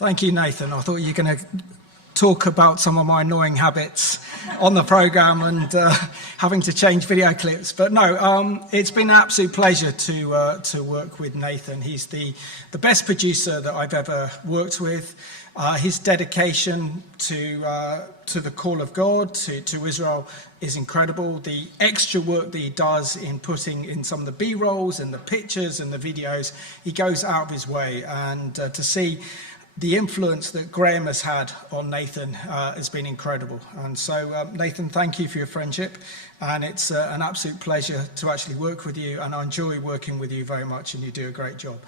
Thank you, Nathan. I thought you were going to talk about some of my annoying habits on the programme and having to change video clips. But no, it's been an absolute pleasure to work with Nathan. He's the best producer that I've ever worked with. His dedication to the call of God, to Israel, is incredible. The extra work that he does in putting in some of the B-rolls and the pictures and the videos, he goes out of his way. And to see the influence that Graham has had on Nathan has been incredible. And so, Nathan, thank you for your friendship. And it's an absolute pleasure to actually work with you. And I enjoy working with you very much, and you do a great job.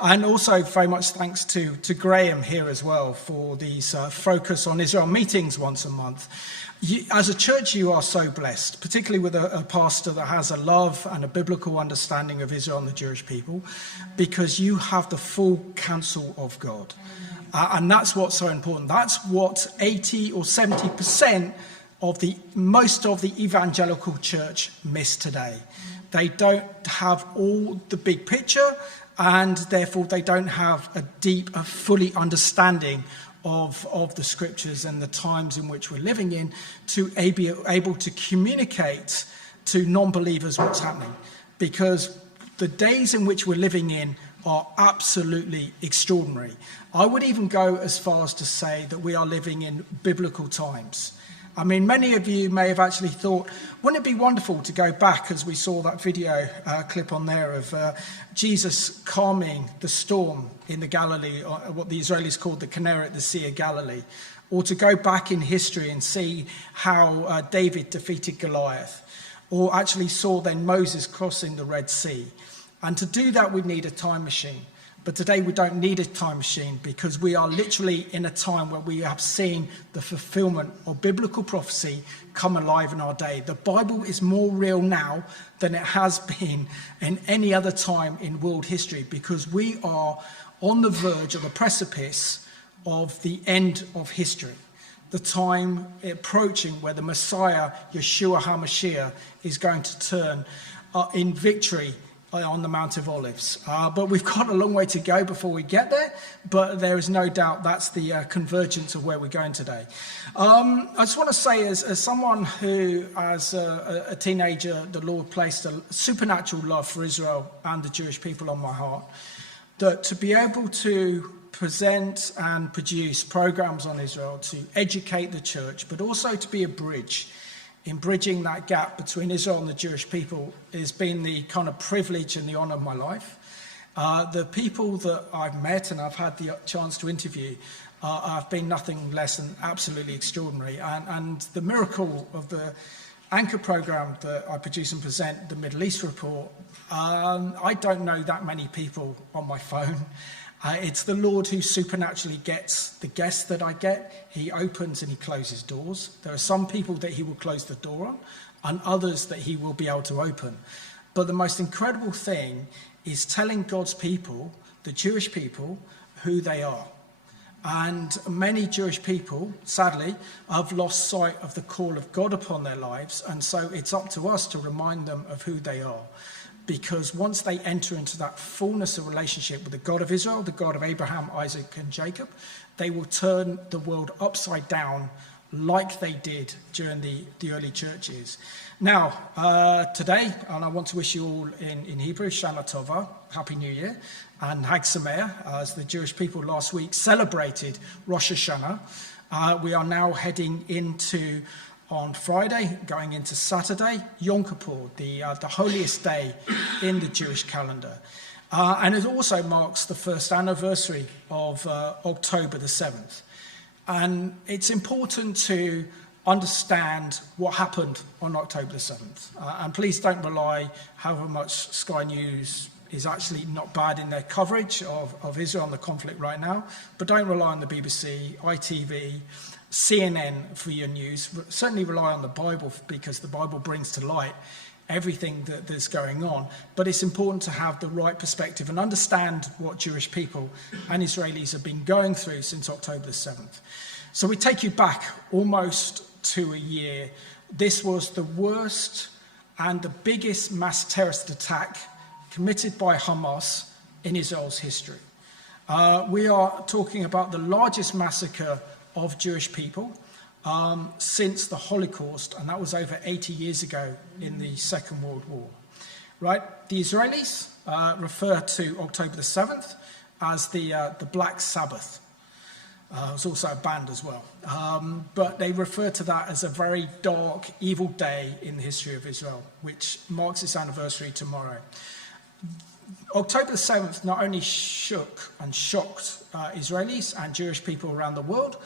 And also, very much thanks to Graham here as well for these Focus on Israel meetings once a month. As a church, you are so blessed, particularly with a pastor that has a love and a biblical understanding of Israel and the Jewish people, because you have the full counsel of God. And that's what's so important. That's what 80 or 70% of most of the evangelical church miss today. They don't have all the big picture, and therefore they don't have a fully understanding of the scriptures and the times in which we're living in to be able to communicate to non-believers what's happening. Because the days in which we're living in are absolutely extraordinary. I would even go as far as to say that we are living in biblical times. I mean, many of you may have actually thought, wouldn't it be wonderful to go back, as we saw that video clip on there of Jesus calming the storm in the Galilee, or what the Israelis called the Canary at the Sea of Galilee, or to go back in history and see how David defeated Goliath, or actually saw then Moses crossing the Red Sea. And to do that, we need a time machine. But today we don't need a time machine, because we are literally in a time where we have seen the fulfillment of biblical prophecy come alive in our day. The Bible is more real now than it has been in any other time in world history, because we are on the verge of the precipice of the end of history. The time approaching where the Messiah, Yeshua HaMashiach, is going to turn in victory on the Mount of Olives. But we've got a long way to go before we get there, but there is no doubt that's the convergence of where we're going today. I just want to say, as someone who, as a teenager, the Lord placed a supernatural love for Israel and the Jewish people on my heart, that to be able to present and produce programs on Israel to educate the church, but also to be a bridge in bridging that gap between Israel and the Jewish people, has been the kind of privilege and the honor of my life. The people that I've met and I've had the chance to interview have been nothing less than absolutely extraordinary. And the miracle of the anchor program that I produce and present, the Middle East Report, I don't know that many people on my phone. It's the Lord who supernaturally gets the guests that I get. He opens and he closes doors. There are some people that he will close the door on, and others that he will be able to open. But the most incredible thing is telling God's people, the Jewish people, who they are. And many Jewish people, sadly, have lost sight of the call of God upon their lives. And so it's up to us to remind them of who they are. Because once they enter into that fullness of relationship with the God of Israel, the God of Abraham, Isaac, and Jacob, they will turn the world upside down like they did during the early churches. Now, today, and I want to wish you all in Hebrew, Shana Tova, Happy New Year, and Hag Sameach, as the Jewish people last week celebrated Rosh Hashanah. We are now heading into, on Friday, going into Saturday, Yom Kippur, the holiest day in the Jewish calendar. And it also marks the first anniversary of October the 7th. And it's important to understand what happened on October the 7th. And please don't rely, however much Sky News is actually not bad in their coverage of Israel and the conflict right now, but don't rely on the BBC, ITV, CNN for your news. Certainly rely on the Bible, because the Bible brings to light everything that's going on. But it's important to have the right perspective and understand what Jewish people and Israelis have been going through since October the 7th. So we take you back almost to a year. This was the worst and the biggest mass terrorist attack committed by Hamas in Israel's history. We are talking about the largest massacre of Jewish people since the Holocaust, and that was over 80 years ago in the Second World War. Right? The Israelis refer to October the 7th as the Black Sabbath. It was also a band as well. But they refer to that as a very dark, evil day in the history of Israel, which marks its anniversary tomorrow. October the 7th not only shook and shocked Israelis and Jewish people around the world,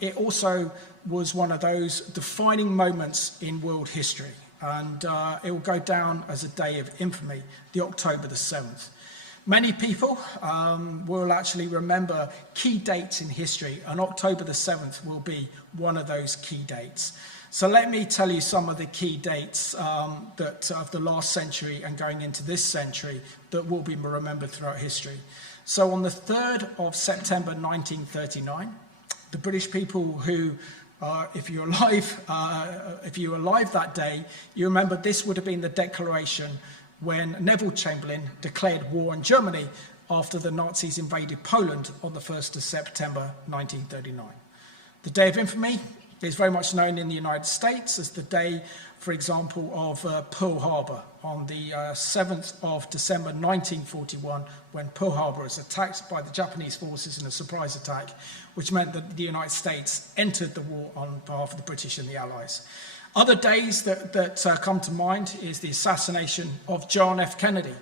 it also was one of those defining moments in world history. And it will go down as a day of infamy, the October the 7th. Many people will actually remember key dates in history, and October the 7th will be one of those key dates. So let me tell you some of the key dates that of the last century and going into this century that will be remembered throughout history. So on the 3rd of September 1939, the British people who, if you're alive that day, you remember this would have been the declaration when Neville Chamberlain declared war on Germany after the Nazis invaded Poland on the 1st of September 1939. The Day of Infamy is very much known in the United States as the day, for example, of Pearl Harbor on the 7th of December 1941, when Pearl Harbor was attacked by the Japanese forces in a surprise attack, which meant that the United States entered the war on behalf of the British and the Allies. Other days that come to mind is the assassination of John F. Kennedy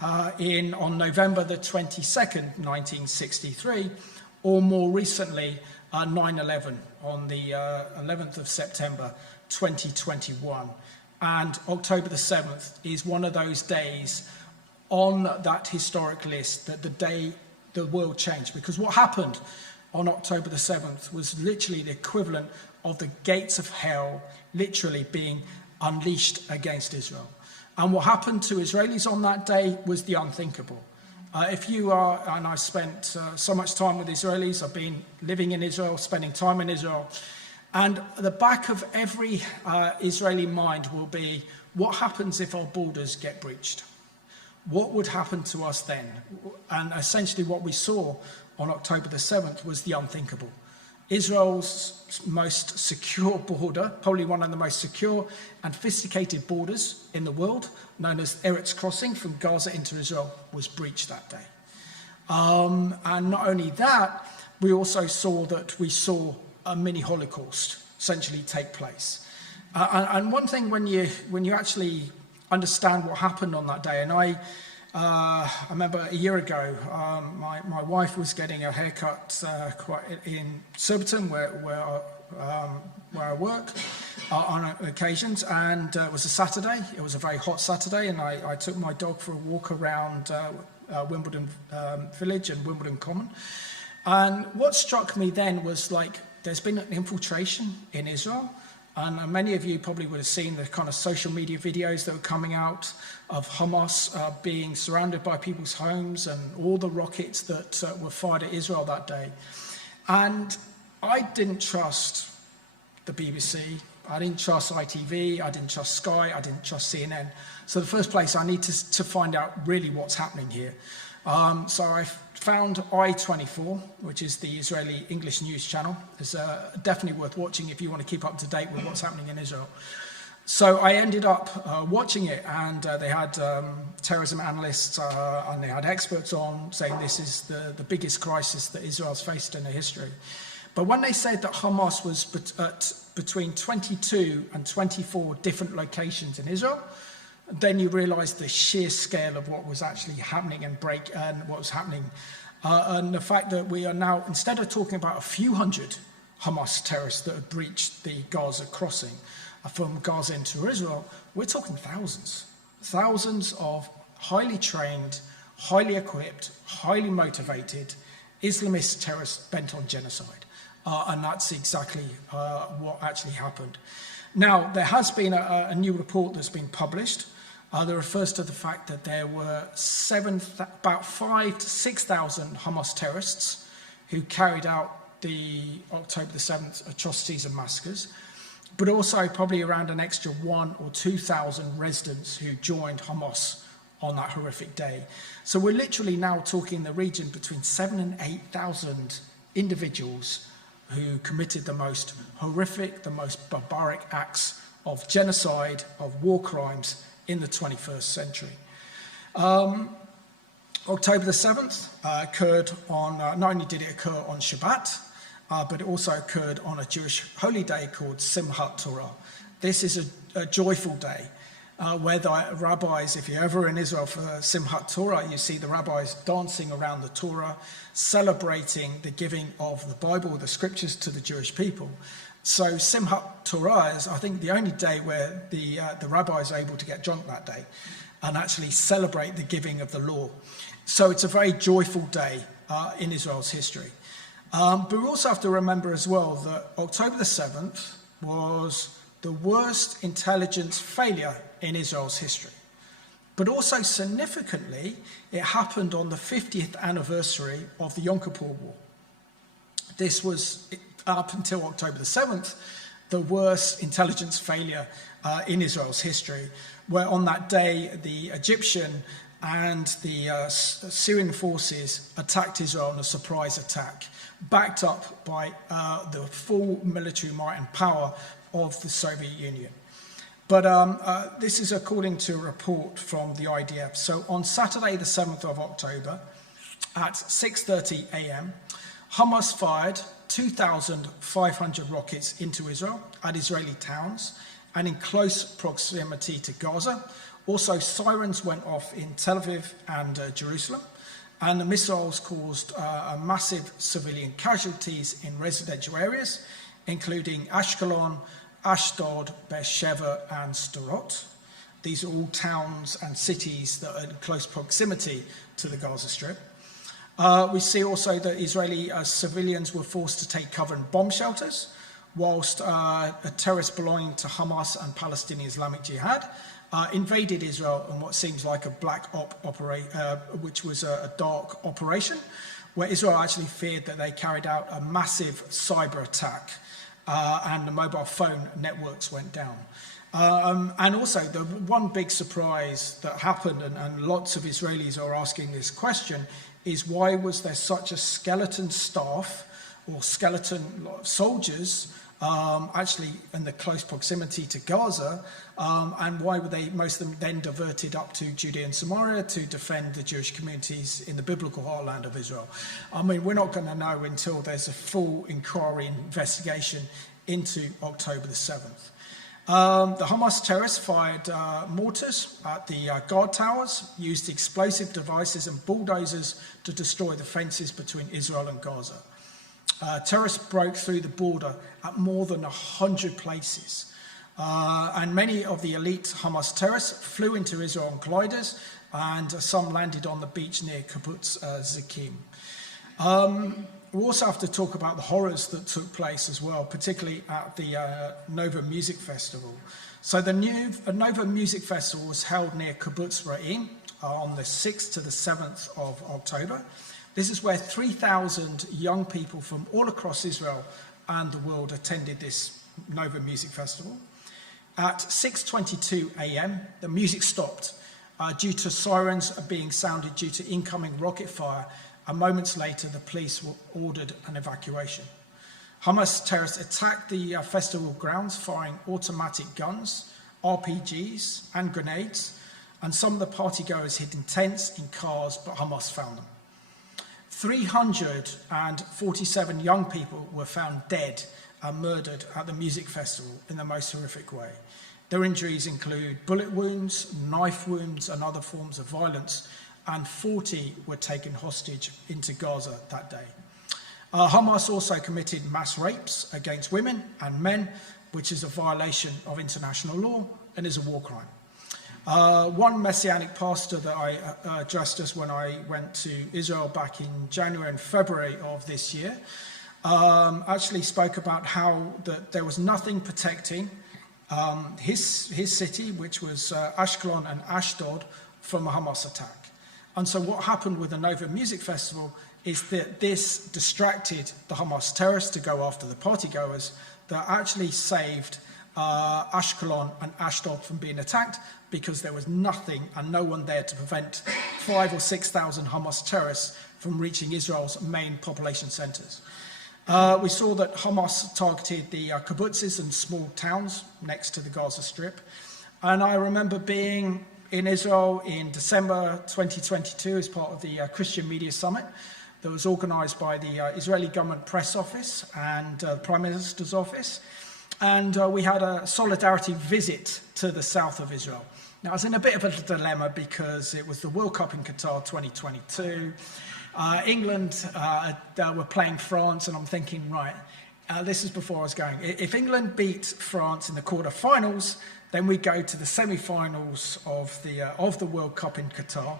on November the 22nd, 1963, or more recently, 9/11 on the 11th of September 2021. And October the 7th is one of those days on that historic list that the day the world changed. Because what happened on October the 7th was literally the equivalent of the gates of hell literally being unleashed against Israel. And what happened to Israelis on that day was the unthinkable. If you are, and I've spent so much time with Israelis, I've been living in Israel, spending time in Israel, and at the back of every Israeli mind will be, what happens if our borders get breached? What would happen to us then? And essentially what we saw on October the 7th was the unthinkable. Israel's most secure border, probably one of the most secure and sophisticated borders in the world, known as Eretz Crossing from Gaza into Israel, was breached that day. And not only that, we also saw a mini Holocaust essentially take place. And one thing when you actually understand what happened on that day, and I remember a year ago, my wife was getting a haircut in Surbiton, where I work on occasions, and it was a Saturday. It was a very hot Saturday, and I took my dog for a walk around Wimbledon Village and Wimbledon Common. And what struck me then was, like, there's been an infiltration in Israel. And many of you probably would have seen the kind of social media videos that were coming out of Hamas being surrounded by people's homes and all the rockets that were fired at Israel that day. And I didn't trust the BBC, I didn't trust ITV, I didn't trust Sky, I didn't trust CNN. So the first place, I need to find out really what's happening here. So I found I-24, which is the Israeli English news channel. It's definitely worth watching if you want to keep up to date with what's happening in Israel. So I ended up watching it, and they had terrorism analysts and they had experts on saying this is the biggest crisis that Israel's faced in their history. But when they said that Hamas was at between 22 and 24 different locations in Israel, then you realize the sheer scale of what was actually happening and what was happening. And the fact that we are now, instead of talking about a few hundred Hamas terrorists that have breached the Gaza crossing from Gaza into Israel, we're talking thousands of highly trained, highly equipped, highly motivated Islamist terrorists bent on genocide. And that's exactly what actually happened. Now, there has been a new report that's been published that refers to the fact that there were about 5,000 to 6,000 Hamas terrorists who carried out the October the 7th atrocities and massacres, but also probably around an extra 1,000 or 2,000 residents who joined Hamas on that horrific day. So we're literally now talking the region between 7,000 and 8,000 individuals who committed the most horrific, the most barbaric acts of genocide, of war crimes in the 21st century. October the 7th occurred on, not only did it occur on Shabbat, but it also occurred on a Jewish holy day called Simchat Torah. This is a joyful day where the rabbis, if you're ever in Israel for Simchat Torah, you see the rabbis dancing around the Torah, celebrating the giving of the Bible, the scriptures to the Jewish people. So Simchat Torah is, I think, the only day where the rabbis are able to get drunk that day and actually celebrate the giving of the law. So it's a very joyful day in Israel's history. But we also have to remember as well that October the 7th was the worst intelligence failure in Israel's history. But also significantly, it happened on the 50th anniversary of the Yom Kippur War. This was, up until October the 7th, the worst intelligence failure in Israel's history, where on that day, the Egyptian and the Syrian forces attacked Israel in a surprise attack, backed up by the full military might and power of the Soviet Union. But this is according to a report from the IDF. So on Saturday, the 7th of October, at 6:30 a.m., Hamas fired 2,500 rockets into Israel at Israeli towns and in close proximity to Gaza. Also, sirens went off in Tel Aviv and Jerusalem, and the missiles caused massive civilian casualties in residential areas, including Ashkelon, Ashdod, Beersheba, and Sderot. These are all towns and cities that are in close proximity to the Gaza Strip. We see also that Israeli civilians were forced to take cover in bomb shelters, whilst terrorists belonging to Hamas and Palestinian Islamic Jihad invaded Israel in what seems like a black which was a dark operation, where Israel actually feared that they carried out a massive cyber attack and the mobile phone networks went down. And also, the one big surprise that happened, and lots of Israelis are asking this question, is why was there such a skeleton staff or skeleton soldiers actually in the close proximity to Gaza, and why were most of them then diverted up to Judea and Samaria to defend the Jewish communities in the biblical heartland of Israel? I mean, we're not going to know until there's a full inquiry investigation into October the 7th. The Hamas terrorists fired mortars at the guard towers, used explosive devices and bulldozers to destroy the fences between Israel and Gaza. Terrorists broke through the border at more than 100 places. And many of the elite Hamas terrorists flew into Israel on gliders, and some landed on the beach near Kibbutz Zikim. We also have to talk about the horrors that took place as well, particularly at the Nova Music Festival. So the Nova Music Festival was held near Kibbutz Ra'im on the 6th to the 7th of October. This is where 3,000 young people from all across Israel and the world attended this Nova Music Festival. At 6:22 a.m., the music stopped due to sirens being sounded due to incoming rocket fire, and moments later the police were ordered an evacuation. Hamas terrorists attacked the festival grounds, firing automatic guns, RPGs and grenades, and some of the partygoers hid in tents, in cars, but Hamas found them. 347 young people were found dead and murdered at the music festival in the most horrific way. Their injuries include bullet wounds, knife wounds, and other forms of violence, and 40 were taken hostage into Gaza that day. Hamas also committed mass rapes against women and men, which is a violation of international law and is a war crime. One Messianic pastor that I addressed just when I went to Israel back in January and February of this year actually spoke about how there was nothing protecting his city, which was Ashkelon and Ashdod, from a Hamas attack. And so what happened with the Nova Music Festival is that this distracted the Hamas terrorists to go after the partygoers, that actually saved Ashkelon and Ashdod from being attacked because there was nothing and no one there to prevent 5,000 or 6,000 Hamas terrorists from reaching Israel's main population centers. We saw that Hamas targeted the kibbutzes and small towns next to the Gaza Strip. And I remember being in Israel in December 2022 as part of the Christian Media Summit that was organized by the Israeli Government Press Office and the Prime Minister's Office. And we had a solidarity visit to the south of Israel. Now, I was in a bit of a dilemma because it was the World Cup in Qatar 2022. England were playing France, and I'm thinking, right, this is before I was going. If England beat France in the quarterfinals, then we go to the semi-finals of the World Cup in Qatar.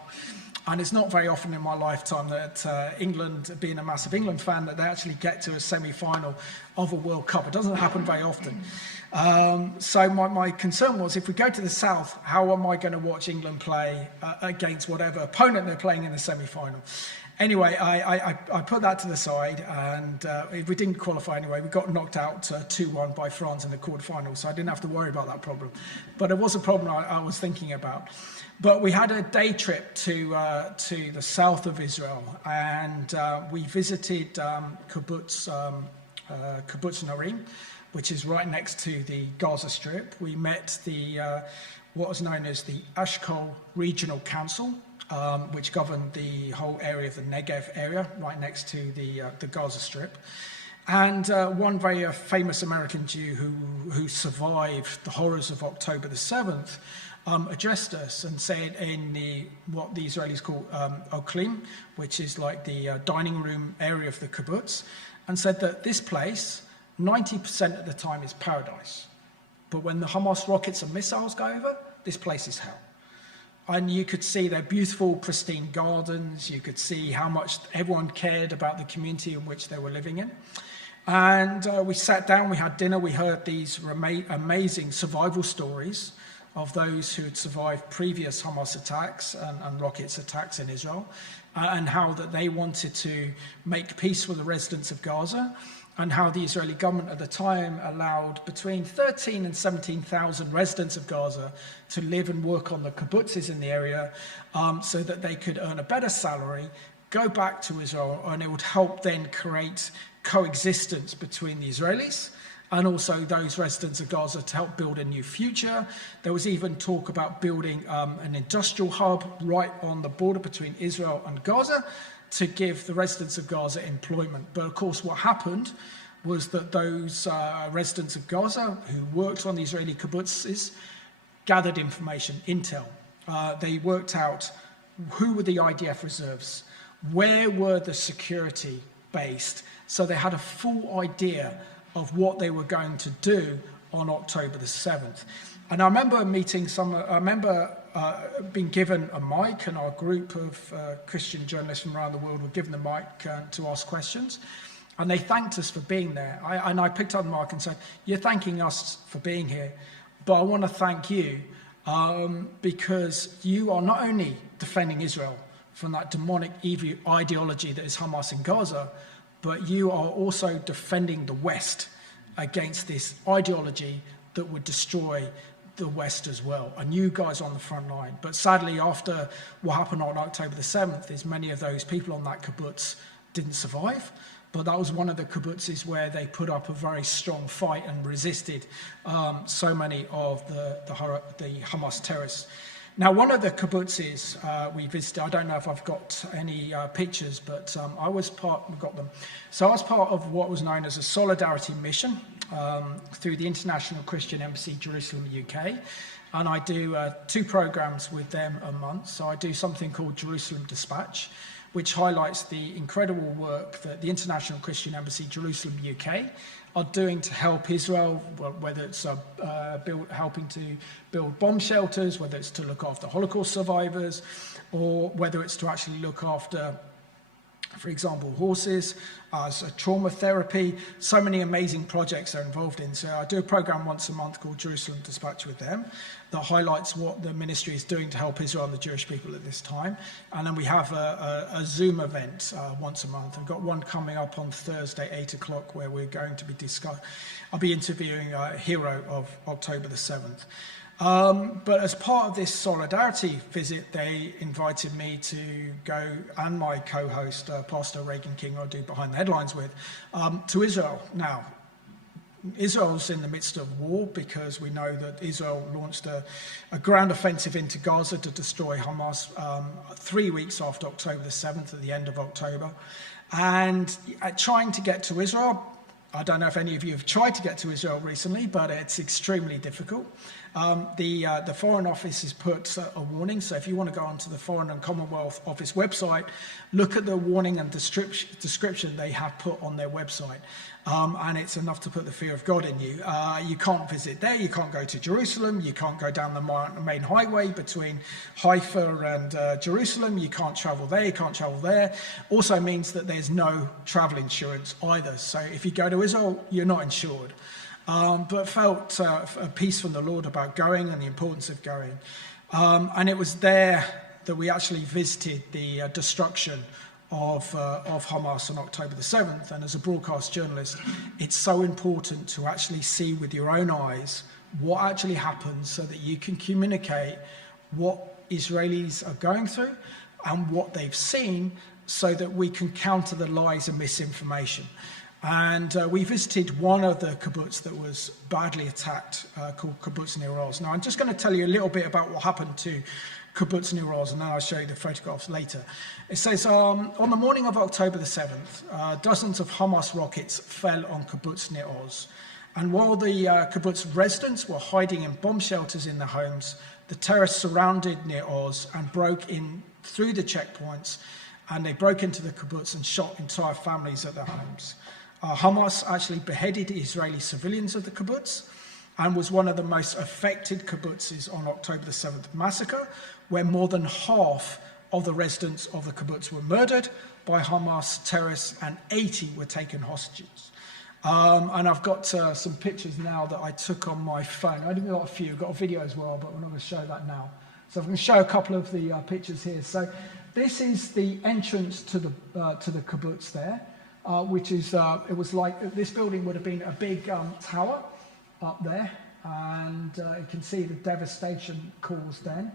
And it's not very often in my lifetime that England, being a massive England fan, that they actually get to a semi-final of a World Cup. It doesn't happen very often. So my concern was, if we go to the south, how am I going to watch England play against whatever opponent they're playing in the semi-final? Anyway, I put that to the side, and we didn't qualify anyway. We got knocked out 2-1 by France in the quarterfinals, so I didn't have to worry about that problem. But it was a problem I was thinking about. But we had a day trip to the south of Israel, and we visited Kibbutz Narim, which is right next to the Gaza Strip. We met what was known as the Ashkol Regional Council, which governed the whole area of the Negev area, right next to the Gaza Strip. And one very famous American Jew who survived the horrors of October the 7th addressed us and said in what the Israelis call Oklim, which is like the dining room area of the kibbutz, and said that this place, 90% of the time, is paradise. But when the Hamas rockets and missiles go over, this place is hell. And you could see their beautiful, pristine gardens. You could see how much everyone cared about the community in which they were living in. And we sat down, we had dinner, we heard these amazing survival stories of those who had survived previous Hamas attacks and rockets attacks in Israel, and how that they wanted to make peace with the residents of Gaza, and how the Israeli government at the time allowed between 13 and 17,000 residents of Gaza to live and work on the kibbutzes in the area, so that they could earn a better salary, go back to Israel, and it would help then create coexistence between the Israelis and also those residents of Gaza to help build a new future. There was even talk about building an industrial hub right on the border between Israel and Gaza to give the residents of Gaza employment. But of course, what happened was that those residents of Gaza who worked on the Israeli kibbutzes gathered information, intel. They worked out who were the IDF reserves, where were the security based, so they had a full idea of what they were going to do on October the 7th. And I remember being given a mic, and our group of Christian journalists from around the world were given the mic to ask questions. And they thanked us for being there. I picked up the mic and said, "You're thanking us for being here, but I want to thank you because you are not only defending Israel from that demonic evil ideology that is Hamas in Gaza, but you are also defending the West against this ideology that would destroy the West as well. And you guys are on the front line." But sadly, after what happened on October the 7th, is many of those people on that kibbutz didn't survive. But that was one of the kibbutzes where they put up a very strong fight and resisted so many of the Hamas terrorists. Now, one of the kibbutzes we visited, I don't know if I've got any pictures, but we've got them. So I was part of what was known as a solidarity mission through the International Christian Embassy, Jerusalem, UK. And I do 2 programs with them a month. So I do something called Jerusalem Dispatch, which highlights the incredible work that the International Christian Embassy, Jerusalem, UK, are doing to help Israel, whether it's helping to build bomb shelters, whether it's to look after Holocaust survivors, or whether it's to actually look after for example, horses, so trauma therapy, so many amazing projects they're involved in. So I do a program once a month called Jerusalem Dispatch with them that highlights what the ministry is doing to help Israel and the Jewish people at this time. And then we have a Zoom event once a month. I've got one coming up on Thursday, 8 o'clock, where we're going to be I'll be interviewing a hero of October the 7th. But as part of this solidarity visit, they invited me to go, and my co-host, Pastor Reagan King, who I do Behind the Headlines with, to Israel. Now, Israel's in the midst of war because we know that Israel launched a ground offensive into Gaza to destroy Hamas 3 weeks after October the 7th, at the end of October. And trying to get to Israel, I don't know if any of you have tried to get to Israel recently, but it's extremely difficult. The Foreign Office has put a warning, so if you want to go onto the Foreign and Commonwealth Office website, look at the warning and description they have put on their website. And it's enough to put the fear of God in you. You can't visit there, you can't go to Jerusalem, you can't go down the main highway between Haifa and Jerusalem, you can't travel there, you can't travel there. Also means that there's no travel insurance either. So if you go to Israel, you're not insured. But felt a peace from the Lord about going and the importance of going. And it was there that we actually visited the destruction of Hamas on October the 7th. And as a broadcast journalist, it's so important to actually see with your own eyes what actually happened so that you can communicate what Israelis are going through and what they've seen so that we can counter the lies and misinformation. And we visited one of the kibbutz that was badly attacked, called Kibbutz Nir Oz. Now, I'm just going to tell you a little bit about what happened to Kibbutz Nir Oz, and then I'll show you the photographs later. It says, on the morning of October the 7th, dozens of Hamas rockets fell on Kibbutz Nir Oz. And while the kibbutz residents were hiding in bomb shelters in their homes, the terrorists surrounded Nir Oz and broke in through the checkpoints, and they broke into the kibbutz and shot entire families at their homes. Hamas actually beheaded Israeli civilians of the kibbutz and was one of the most affected kibbutzes on October the 7th massacre, where more than half of the residents of the kibbutz were murdered by Hamas terrorists and 80 were taken hostages. And I've got some pictures now that I took on my phone. I only got a few, I've got a video as well, but we're not going to show that now. So I'm going to show a couple of the pictures here. So this is the entrance to the kibbutz there. Which is, it was like, this building would have been a big tower up there, and you can see the devastation caused then.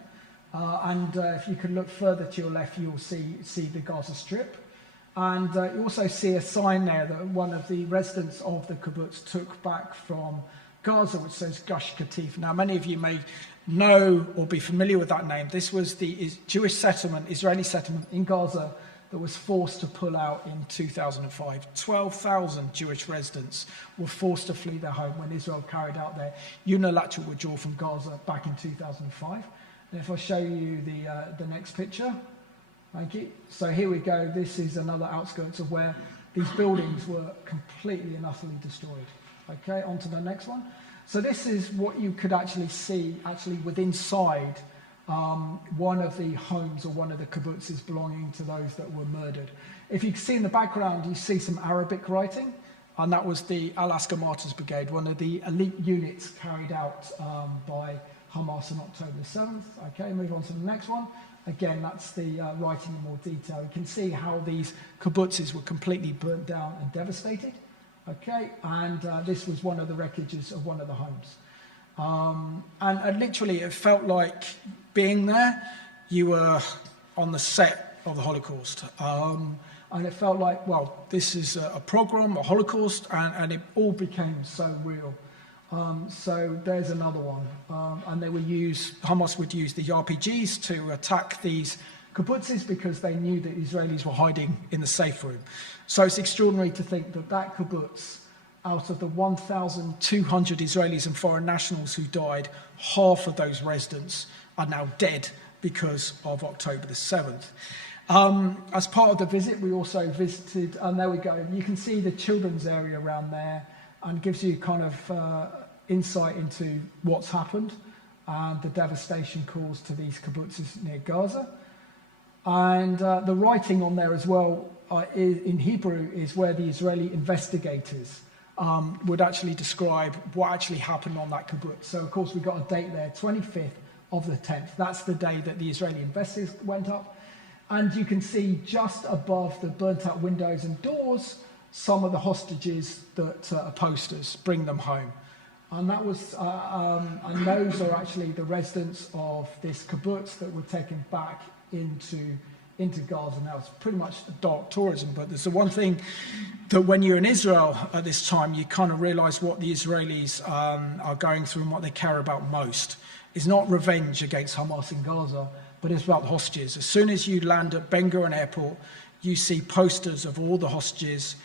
And if you can look further to your left, you'll see the Gaza Strip. And you also see a sign there that one of the residents of the kibbutz took back from Gaza, which says Gush Katif. Now, many of you may know or be familiar with that name. This was the Jewish settlement, Israeli settlement in Gaza, that was forced to pull out in 2005. 12,000 Jewish residents were forced to flee their home when Israel carried out their unilateral withdrawal from Gaza back in 2005. And if I show you the next picture, thank you. So here we go. This is another outskirts of where these buildings were completely and utterly destroyed. Okay, on to the next one. So this is what you could actually see within inside one of the homes or one of the kibbutzes belonging to those that were murdered. If you can see in the background, you see some Arabic writing, and that was the Alaska Martyrs Brigade, one of the elite units carried out by Hamas on October the 7th. Okay, move on to the next one. Again, that's the writing in more detail. You can see how these kibbutzes were completely burnt down and devastated. Okay, and this was one of the wreckages of one of the homes. And literally, it felt like being there, you were on the set of the Holocaust. And it felt like, well, this is a program, a Holocaust, and it all became so real. So there's another one. And Hamas would use the RPGs to attack these kibbutzes because they knew that Israelis were hiding in the safe room. So it's extraordinary to think that kibbutz, out of the 1,200 Israelis and foreign nationals who died, half of those residents are now dead because of October the 7th. As part of the visit, we also visited, and there we go, you can see the children's area around there, and gives you kind of insight into what's happened and the devastation caused to these kibbutzes near Gaza. And the writing on there as well, in Hebrew is where the Israeli investigators would actually describe what actually happened on that kibbutz. So, of course, we got a date there, 25th of the 10th. That's the day that the Israeli investigators went up. And you can see just above the burnt out windows and doors some of the hostages that are posters, bring them home. And that was, and those are actually the residents of this kibbutz that were taken back into Gaza. Now it's pretty much dark tourism, but there's the one thing that when you're in Israel at this time, you kind of realize what the Israelis are going through and what they care about most. It's not revenge against Hamas in Gaza, but it's about the hostages. As soon as you land at Ben Gurion Airport, you see posters of all the hostages.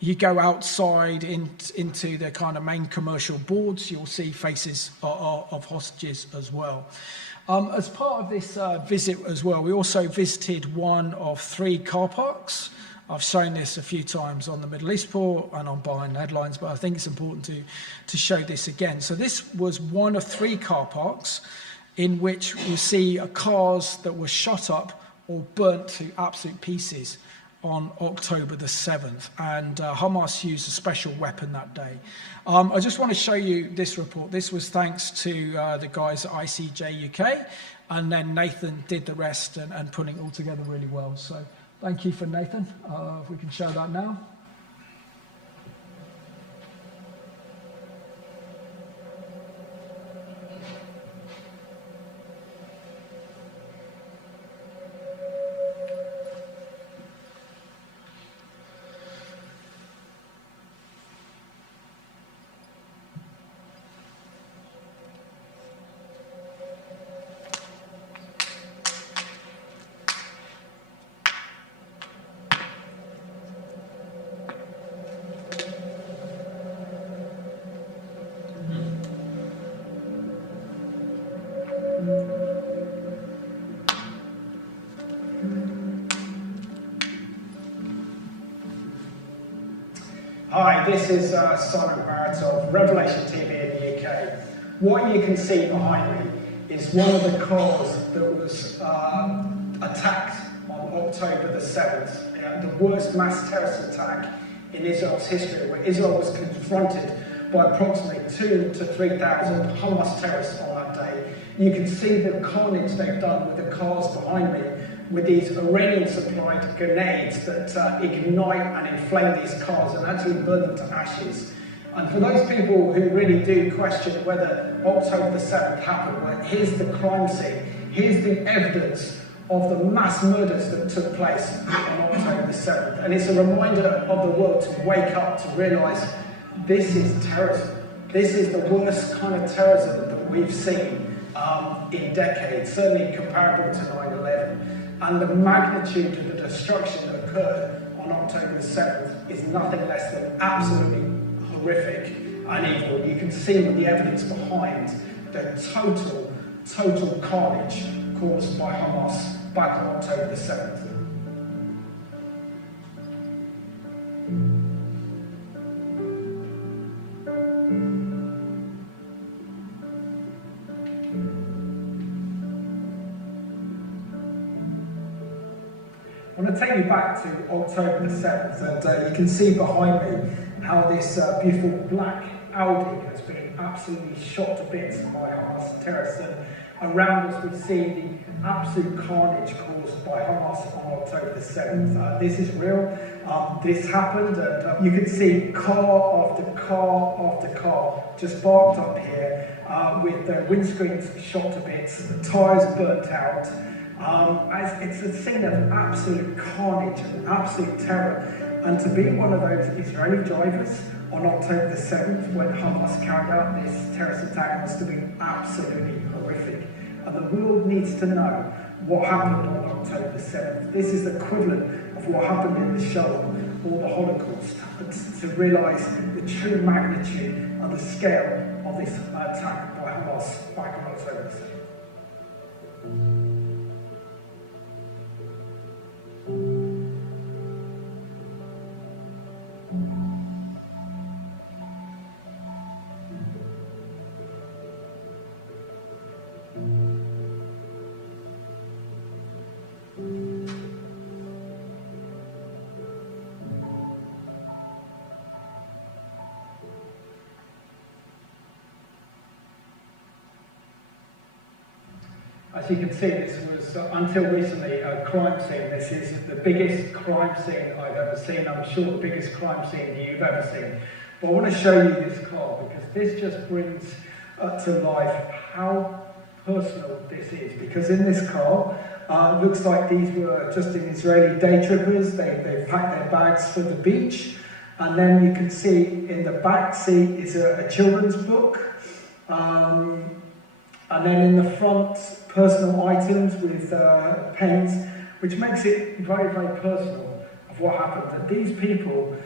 You go outside into the kind of main commercial boards, you'll see faces of hostages as well. As part of this visit as well, we also visited one of 3 car parks. I've shown this a few times on the Middle East Report and on Behind Headlines, but I think it's important to show this again. So this was one of 3 car parks in which you see cars that were shot up or burnt to absolute pieces on October the 7th, and Hamas used a special weapon that day. I just want to show you this report. This was thanks to the guys at ICJ UK, and then Nathan did the rest and putting it all together really well. So thank you for Nathan. If we can show that now. Hi, this is Simon Barrett of Revelation TV in the UK. What you can see behind me is one of the cars that was attacked on October the 7th, the worst mass terrorist attack in Israel's history, where Israel was confronted by approximately 2,000 to 3,000 Hamas terrorists on that day. You can see the carnage they've done with the cars behind me, with these Iranian-supplied grenades that ignite and inflame these cars and actually burn them to ashes. And for those people who really do question whether October the 7th happened, well, here's the crime scene. Here's the evidence of the mass murders that took place on October the 7th. And it's a reminder of the world to wake up, to realise this is terrorism. This is the worst kind of terrorism that we've seen in decades, certainly comparable to 9/11. And the magnitude of the destruction that occurred on October the 7th is nothing less than absolutely horrific and evil. You can see with the evidence behind the total carnage caused by Hamas back on October the 7th. I want to take you back to October the 7th, and you can see behind me how this beautiful black Audi has been absolutely shot to bits by Hamas terrorists, and around us we see the absolute carnage caused by Hamas on October the 7th. This is real, this happened, and you can see car after car after car just parked up here with their windscreens shot to bits, the tyres burnt out. It's a scene of absolute carnage and absolute terror, and to be one of those Israeli drivers on October the 7th when Hamas carried out this terrorist attack must have been absolutely horrific. And the world needs to know what happened on October the 7th. This is the equivalent of what happened in the Shoah or the Holocaust, to realise the true magnitude and the scale of this attack by Hamas back on October the 7th. As you can see, this was, until recently, a crime scene. This is the biggest crime scene I've ever seen. I'm sure the biggest crime scene you've ever seen. But I want to show you this car because this just brings to life how personal this is. Because in this car, looks like these were just an Israeli day trippers. They packed their bags for the beach. And then you can see in the back seat is a children's book. And then in the front, personal items with pens, which makes it very, very personal of what happened. That these people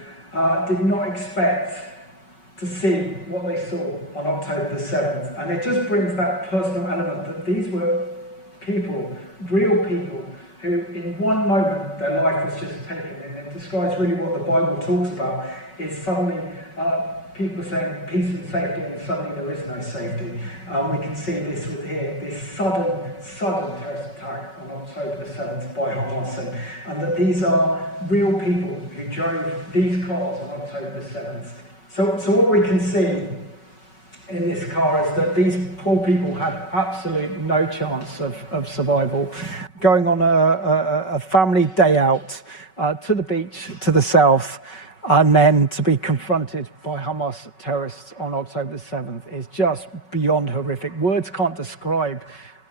did not expect to see what they saw on October the 7th. And it just brings that personal element that these were people, real people, who in one moment their life was just taken. And it describes really what the Bible talks about, is suddenly people saying peace and safety, and suddenly there is no safety. We can see this with here, this sudden terrorist attack on October the 7th by Hamas, and that these are real people who drove these cars on October the 7th. So what we can see in this car is that these poor people had absolutely no chance of survival. Going on a family day out to the beach to the south, and then to be confronted by Hamas terrorists on October the 7th is just beyond horrific. Words can't describe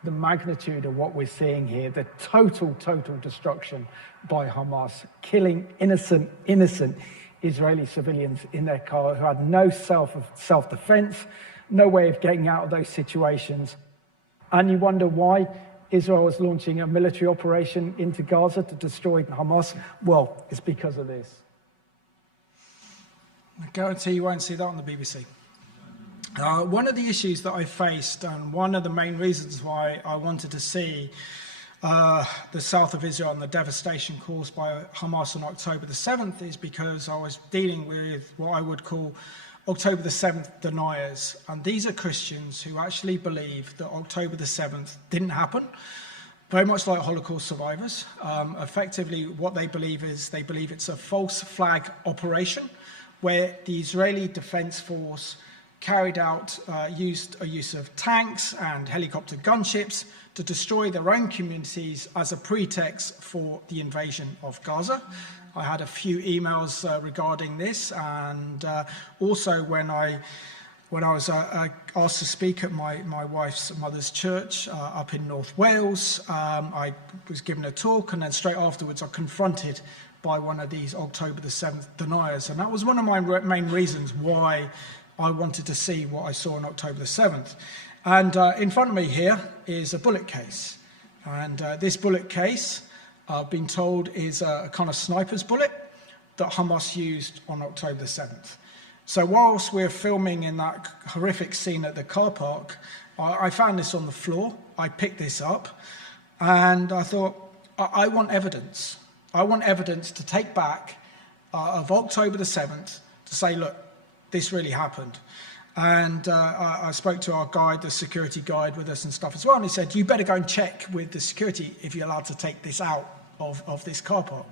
the magnitude of what we're seeing here, the total destruction by Hamas, killing innocent Israeli civilians in their car who had no self-defense, no way of getting out of those situations. And you wonder why Israel was launching a military operation into Gaza to destroy Hamas. Well, it's because of this. I guarantee you won't see that on the BBC. One of the issues that I faced, and one of the main reasons why I wanted to see the south of Israel and the devastation caused by Hamas on October the 7th, is because I was dealing with what I would call October the 7th deniers. And these are Christians who actually believe that October the 7th didn't happen, very much like Holocaust survivors. Effectively, what they believe is they believe it's a false flag operation, where the Israeli Defense Force carried out use of tanks and helicopter gunships to destroy their own communities as a pretext for the invasion of Gaza. I had a few emails regarding this, and also when I was asked to speak at my wife's mother's church up in North Wales, I was given a talk, and then straight afterwards I confronted by one of these October the 7th deniers. And that was one of my main reasons why I wanted to see what I saw on October the 7th. And in front of me here is a bullet case. And this bullet case, I've been told, is a kind of sniper's bullet that Hamas used on October the 7th. So whilst we're filming in that horrific scene at the car park, I found this on the floor. I picked this up, and I thought, I want evidence. I want evidence to take back of October the 7th to say, look, this really happened. And I spoke to our guide, the security guide with us and stuff as well, and he said, you better go and check with the security if you're allowed to take this out of this car park.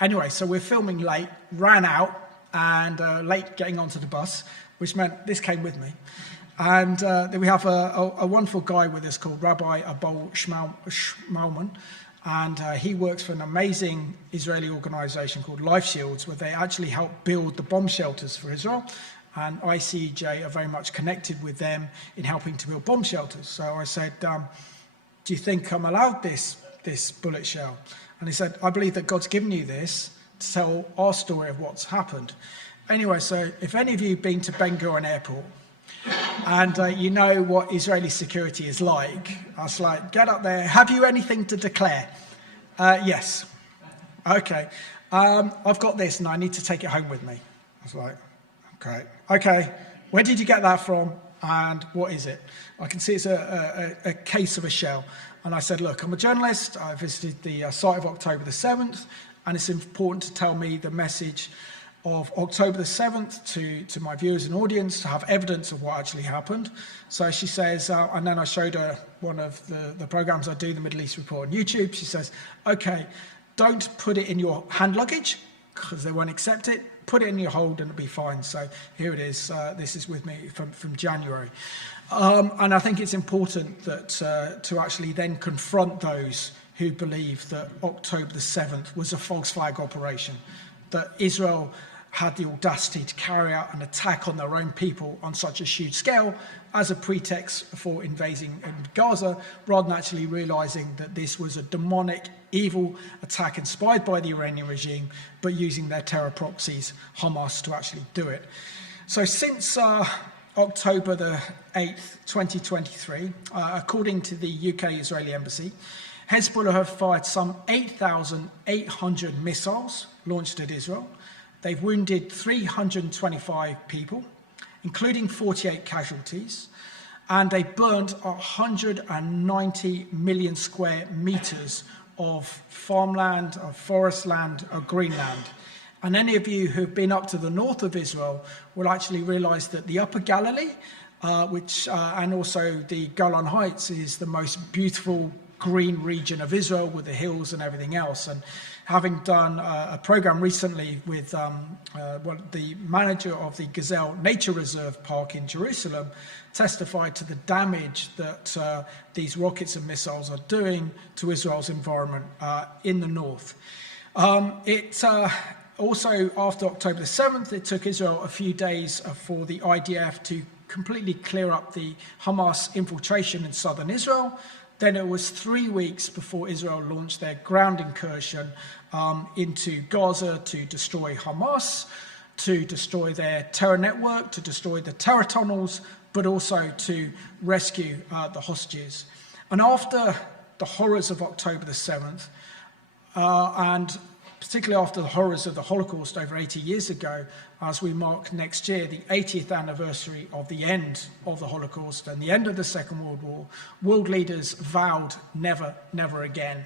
Anyway, so we're filming late, ran out, and late getting onto the bus, which meant this came with me. And then we have a wonderful guy with us called Rabbi Abol Shmalman, and he works for an amazing Israeli organization called Life Shields, where they actually help build the bomb shelters for Israel. And ICEJ are very much connected with them in helping to build bomb shelters. So I said, do you think I'm allowed this bullet shell? And he said, I believe that God's given you this to tell our story of what's happened. Anyway, so if any of you have been to Ben Gurion Airport, and you know what Israeli security is like, I was like, get up there, have you anything to declare? Yes. Okay. I've got this and I need to take it home with me. I was like, okay, where did you get that from and what is it? I can see it's a case of a shell. And I said, look, I'm a journalist, I visited the site of October the 7th, and it's important to tell me the message of October the 7th to my viewers and audience, to have evidence of what actually happened. So she says, and then I showed her one of the programs I do, the Middle East Report on YouTube. She says, okay, don't put it in your hand luggage, because they won't accept it. Put it in your hold and it'll be fine. So here it is. This is with me from January. And I think it's important that to actually then confront those who believe that October the 7th was a false flag operation, that Israel had the audacity to carry out an attack on their own people on such a huge scale as a pretext for invading Gaza, rather than actually realizing that this was a demonic, evil attack inspired by the Iranian regime, but using their terror proxies, Hamas, to actually do it. So since October the 8th, 2023, according to the UK Israeli embassy, Hezbollah have fired some 8,800 missiles launched at Israel. They've wounded 325 people, including 48 casualties, and they burnt 190 million square meters of farmland, of forest land, of green land. And any of you who've been up to the north of Israel will actually realize that the Upper Galilee, and also the Golan Heights, is the most beautiful green region of Israel with the hills and everything else. And having done a program recently with the manager of the Gazelle Nature Reserve Park in Jerusalem, testified to the damage that these rockets and missiles are doing to Israel's environment in the north. Also, after October the 7th, it took Israel a few days for the IDF to completely clear up the Hamas infiltration in southern Israel. Then it was 3 weeks before Israel launched their ground incursion into Gaza to destroy Hamas, to destroy their terror network, to destroy the terror tunnels, but also to rescue the hostages. And after the horrors of October the 7th, and particularly after the horrors of the Holocaust over 80 years ago, as we mark next year the 80th anniversary of the end of the Holocaust and the end of the Second World War, world leaders vowed never, never again.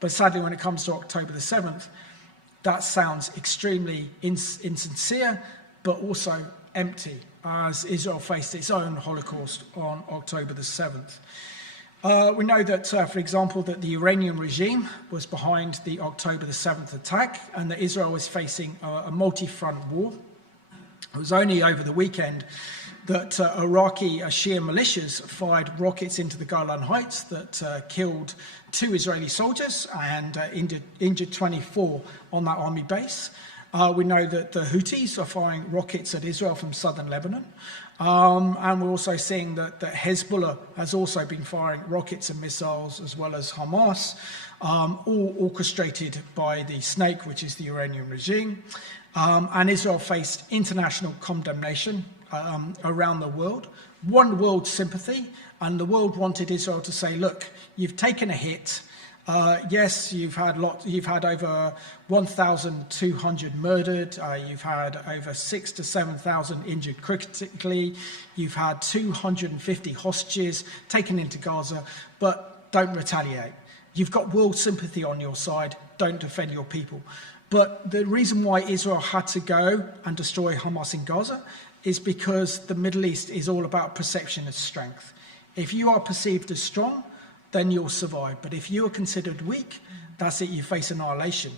But sadly, when it comes to October the 7th, that sounds extremely insincere, but also empty, as Israel faced its own Holocaust on October the 7th. We know that, for example, that the Iranian regime was behind the October the 7th attack, and that Israel was facing a multi-front war. It was only over the weekend that Iraqi Shia militias fired rockets into the Golan Heights that killed 2 Israeli soldiers and injured 24 on that army base. We know that the Houthis are firing rockets at Israel from southern Lebanon. And we're also seeing that Hezbollah has also been firing rockets and missiles, as well as Hamas, all orchestrated by the snake, which is the Iranian regime. And Israel faced international condemnation around the world, one world sympathy, and the world wanted Israel to say, look, you've taken a hit. Yes, you've had over 1,200 murdered. You've had over 6,000 to 7,000 injured critically. You've had 250 hostages taken into Gaza, but don't retaliate. You've got world sympathy on your side. Don't defend your people. But the reason why Israel had to go and destroy Hamas in Gaza is because the Middle East is all about perception of strength. If you are perceived as strong, then you'll survive. But if you are considered weak, that's it, you face annihilation.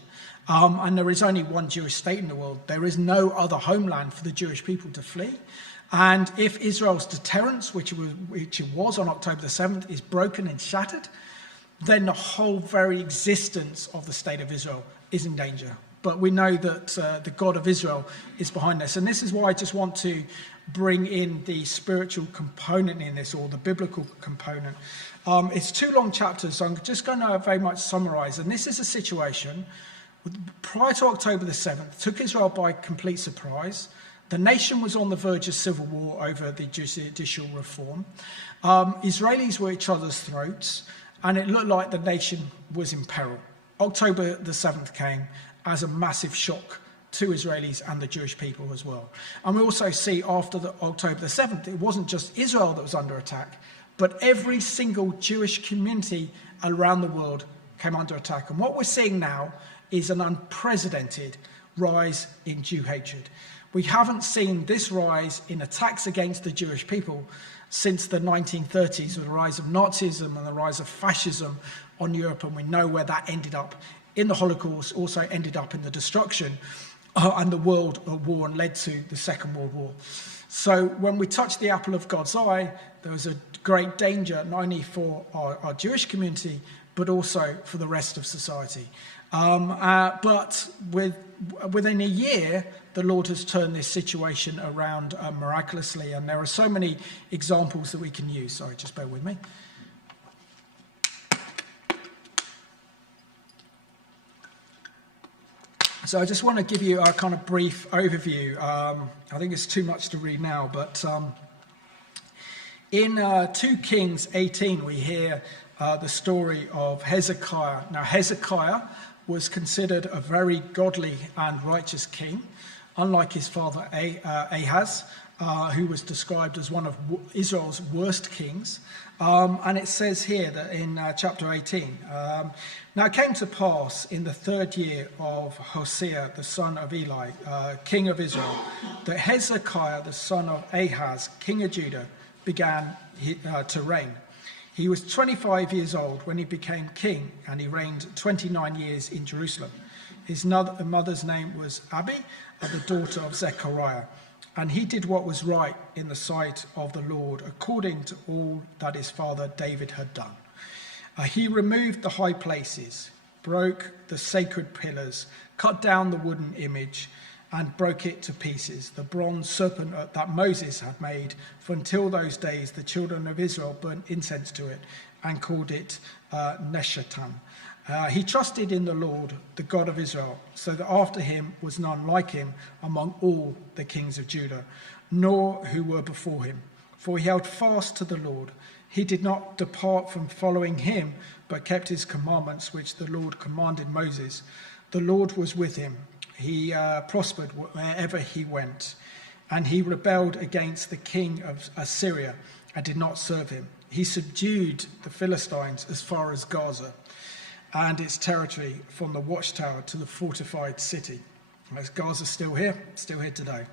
And there is only one Jewish state in the world. There is no other homeland for the Jewish people to flee. And if Israel's deterrence, which it was on October the 7th, is broken and shattered, then the whole very existence of the state of Israel is in danger. But we know that the God of Israel is behind this. And this is why I just want to bring in the spiritual component in this, or the biblical component. It's 2 long chapters, so I'm just going to very much summarize. And this is a situation prior to October the 7th, took Israel by complete surprise. The nation was on the verge of civil war over the judicial reform. Israelis were at each other's throats, and it looked like the nation was in peril. October the 7th came as a massive shock to Israelis and the Jewish people as well. And we also see after October the 7th, it wasn't just Israel that was under attack, but every single Jewish community around the world came under attack. And what we're seeing now is an unprecedented rise in Jew hatred. We haven't seen this rise in attacks against the Jewish people since the 1930s, with the rise of Nazism and the rise of fascism on Europe, and we know where that ended up in the Holocaust, also ended up in the destruction and the world war, and led to the Second World War. So when we touch the apple of God's eye, there was a great danger, not only for our Jewish community, but also for the rest of society. But within a year, the Lord has turned this situation around miraculously, and there are so many examples that we can use. Sorry, just bear with me. So I just want to give you a kind of brief overview. I think it's too much to read now, but in 2 Kings 18, we hear the story of Hezekiah. Now, Hezekiah was considered a very godly and righteous king, unlike his father Ahaz, who was described as one of Israel's worst kings. And it says here that in chapter 18, now it came to pass in the 3rd year of Hosea, the son of Eli, king of Israel, that Hezekiah, the son of Ahaz, king of Judah, began to reign. He was 25 years old when he became king, and he reigned 29 years in Jerusalem. His mother's name was Abi, the daughter of Zechariah. And he did what was right in the sight of the Lord, according to all that his father David had done. He removed the high places, broke the sacred pillars, cut down the wooden image, and broke it to pieces, the bronze serpent that Moses had made, for until those days the children of Israel burnt incense to it and called it Neshatan. He trusted in the Lord, the God of Israel, so that after him was none like him among all the kings of Judah, nor who were before him. For he held fast to the Lord. He did not depart from following him, but kept his commandments, which the Lord commanded Moses. The Lord was with him. He prospered wherever he went. And he rebelled against the king of Assyria and did not serve him. He subdued the Philistines as far as Gaza and its territory, from the watchtower to the fortified city. As Gaza's still here today.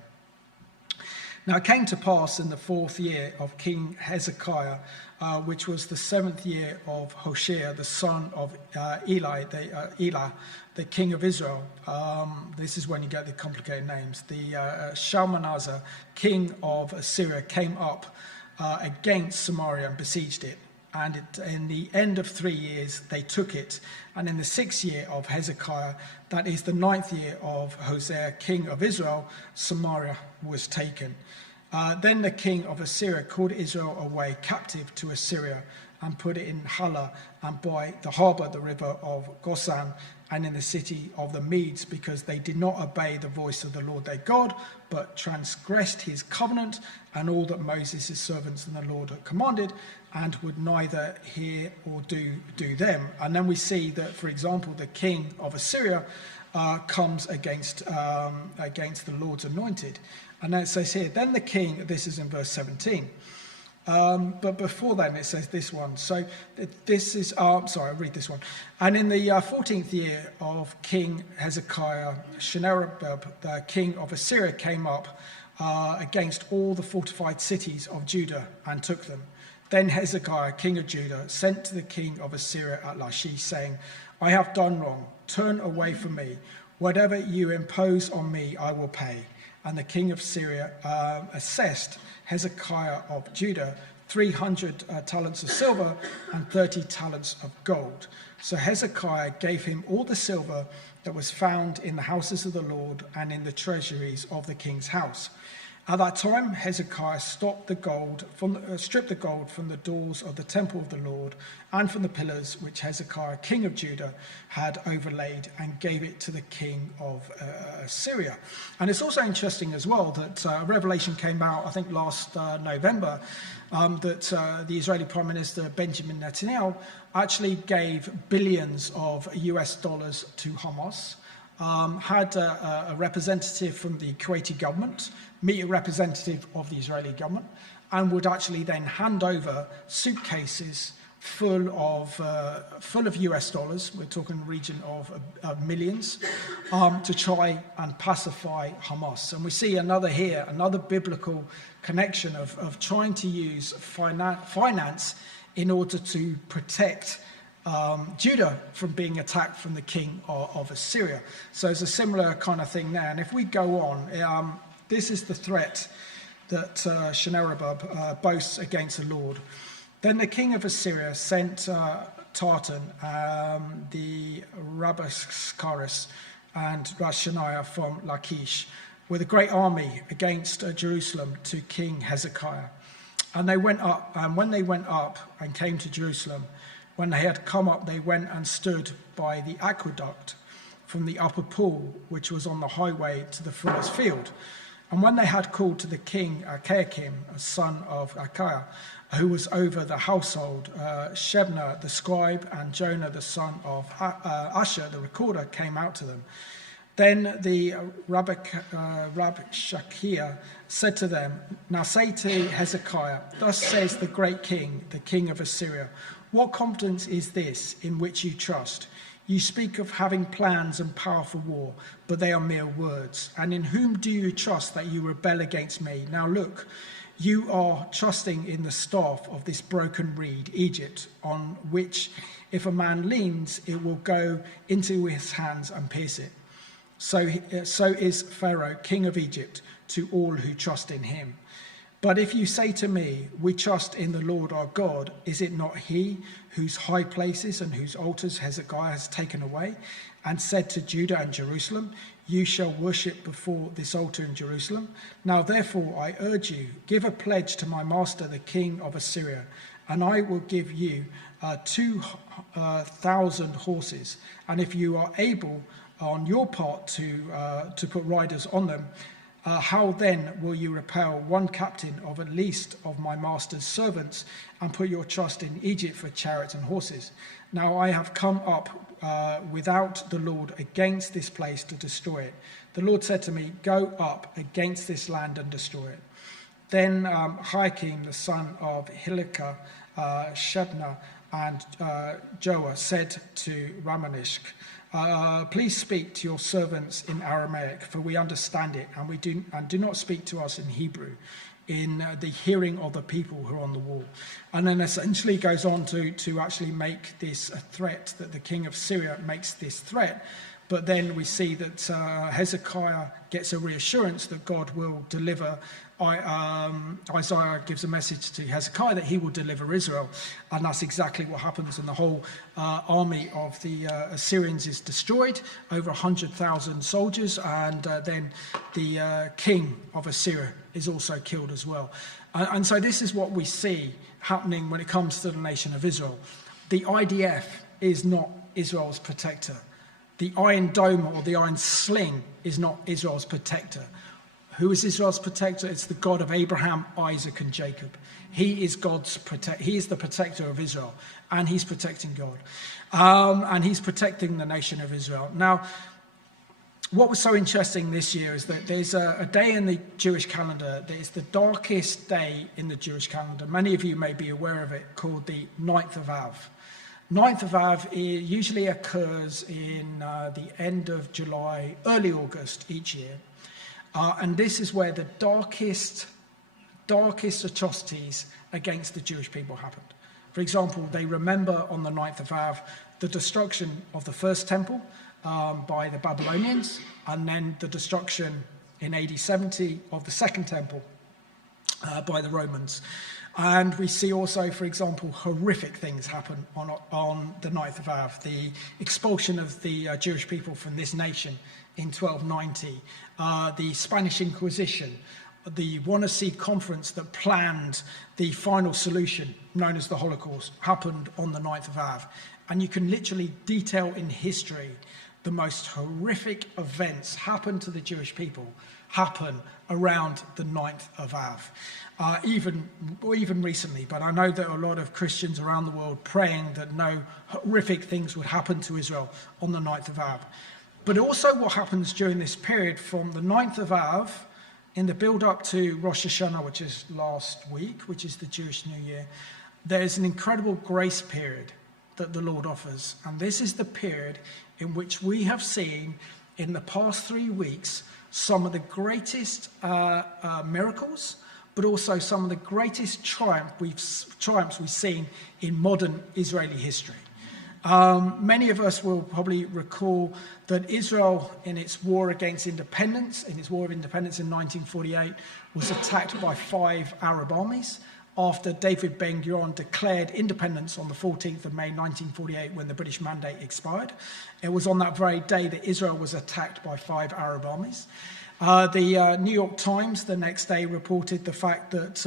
Now it came to pass in the 4th year of King Hezekiah, which was the 7th year of Hoshea, the son of Eli, the king of Israel. This is when you get the complicated names. The Shalmaneser, king of Assyria, came up against Samaria and besieged it. And in the end of 3 years, they took it. And in the 6th year of Hezekiah, that is the 9th year of Hosea, king of Israel, Samaria was taken. Then the king of Assyria called Israel away captive to Assyria and put it in Hala and by the harbour, the river of Goshan, and in the city of the Medes, because they did not obey the voice of the Lord their God, but transgressed his covenant and all that Moses, his servants, and the Lord had commanded, and would neither hear or do them. And then we see that, for example, the king of Assyria comes against the Lord's anointed. And then it says here, then the king, this is in verse 17, but before then it says this one. So this is, I'll read this one. And in the 14th year of King Hezekiah, Sennacherib, the king of Assyria, came up against all the fortified cities of Judah and took them. Then Hezekiah, king of Judah, sent to the king of Assyria at Lachish, saying, I have done wrong. Turn away from me. Whatever you impose on me, I will pay. And the king of Syria assessed Hezekiah of Judah 300 talents of silver and 30 talents of gold. So Hezekiah gave him all the silver that was found in the houses of the Lord and in the treasuries of the king's house. At that time, Hezekiah stripped the gold from the doors of the temple of the Lord and from the pillars which Hezekiah, king of Judah, had overlaid, and gave it to the king of Assyria. And it's also interesting as well that Revelation came out, I think, last November, that the Israeli Prime Minister Benjamin Netanyahu actually gave billions of US dollars to Hamas. Had a representative from the Kuwaiti government meet a representative of the Israeli government, and would actually then hand over suitcases full of US dollars, we're talking region of millions, to try and pacify Hamas. And we see another biblical connection of trying to use finance in order to protect Judah from being attacked from the king of Assyria. So there's a similar kind of thing there. And if we go on, this is the threat that Sennacherib boasts against the Lord. Then the king of Assyria sent Tartan, the Rabascaris, and Rashaniah from Lachish with a great army against Jerusalem to King Hezekiah. And they went up, and when they went up and came to Jerusalem, when they had come up, they went and stood by the aqueduct from the upper pool, which was on the highway to the fuller's field. And when they had called to the king Achaikim, a son of Achiah, who was over the household, Shebna the scribe and Jonah the son of Asher the recorder came out to them. Then the Rabshakeh said to them, "Now say to Hezekiah, thus says the great king, the king of Assyria, what confidence is this in which you trust? You speak of having plans and power for war, but they are mere words. And in whom do you trust that you rebel against me? Now look, you are trusting in the staff of this broken reed, Egypt, on which if a man leans, it will go into his hands and pierce it. So is Pharaoh, king of Egypt, to all who trust in him. But if you say to me, we trust in the Lord our God, is it not he whose high places and whose altars Hezekiah has taken away, and said to Judah and Jerusalem, you shall worship before this altar in Jerusalem? Now therefore I urge you, give a pledge to my master the king of Assyria, and I will give you 2,000 horses. And if you are able on your part to put riders on them, how then will you repel one captain of at least of my master's servants and put your trust in Egypt for chariots and horses? Now I have come up without the Lord against this place to destroy it. The Lord said to me, go up against this land and destroy it. Then Joachim, the son of Hilkiah, Shebna, and Joah said to Ramanishk, please speak to your servants in Aramaic, for we understand it, and do not speak to us in Hebrew, in the hearing of the people who are on the wall. And then essentially goes on to actually make this a threat, that the king of Syria makes this threat. But then we see that Hezekiah gets a reassurance that God will deliver. Isaiah gives a message to Hezekiah that he will deliver Israel. And that's exactly what happens. And the whole army of the Assyrians is destroyed, over 100,000 soldiers. And then the king of Assyria is also killed as well. And so this is what we see happening when it comes to the nation of Israel. The IDF is not Israel's protector. The Iron Dome or the Iron Sling is not Israel's protector. Who is Israel's protector? It's the God of Abraham, Isaac, and Jacob. He is He is the protector of Israel, and he's protecting God. And he's protecting the nation of Israel. Now, what was so interesting this year is that there's a day in the Jewish calendar that is the darkest day in the Jewish calendar. Many of you may be aware of it, called the 9th of Av. 9th of Av usually occurs in the end of July, early August each year. And this is where the darkest atrocities against the Jewish people happened. For example, they remember on the 9th of Av the destruction of the first temple by the Babylonians, and then the destruction in AD 70 of the second temple by the Romans. And we see also, for example, horrific things happen on the 9th of Av. The expulsion of the Jewish people from this nation in 1290, the Spanish Inquisition, the Wannsee Conference that planned the final solution, known as the Holocaust, happened on the 9th of Av. And you can literally detail in history the most horrific events happen to the Jewish people happen around the 9th of Av. Even recently, but I know there are a lot of Christians around the world praying that no horrific things would happen to Israel on the 9th of Av. But also what happens during this period from the 9th of Av, in the build-up to Rosh Hashanah, which is last week, which is the Jewish New Year, there's an incredible grace period that the Lord offers. And this is the period in which we have seen in the past 3 weeks some of the greatest miracles, but also some of the greatest triumphs we've seen in modern Israeli history. Many of us will probably recall that Israel, in its war against independence, in its war of independence in 1948, was attacked by 5 Arab armies after David Ben-Gurion declared independence on the 14th of May 1948 when the British mandate expired. It was on that very day that Israel was attacked by 5 Arab armies. The New York Times the next day reported the fact that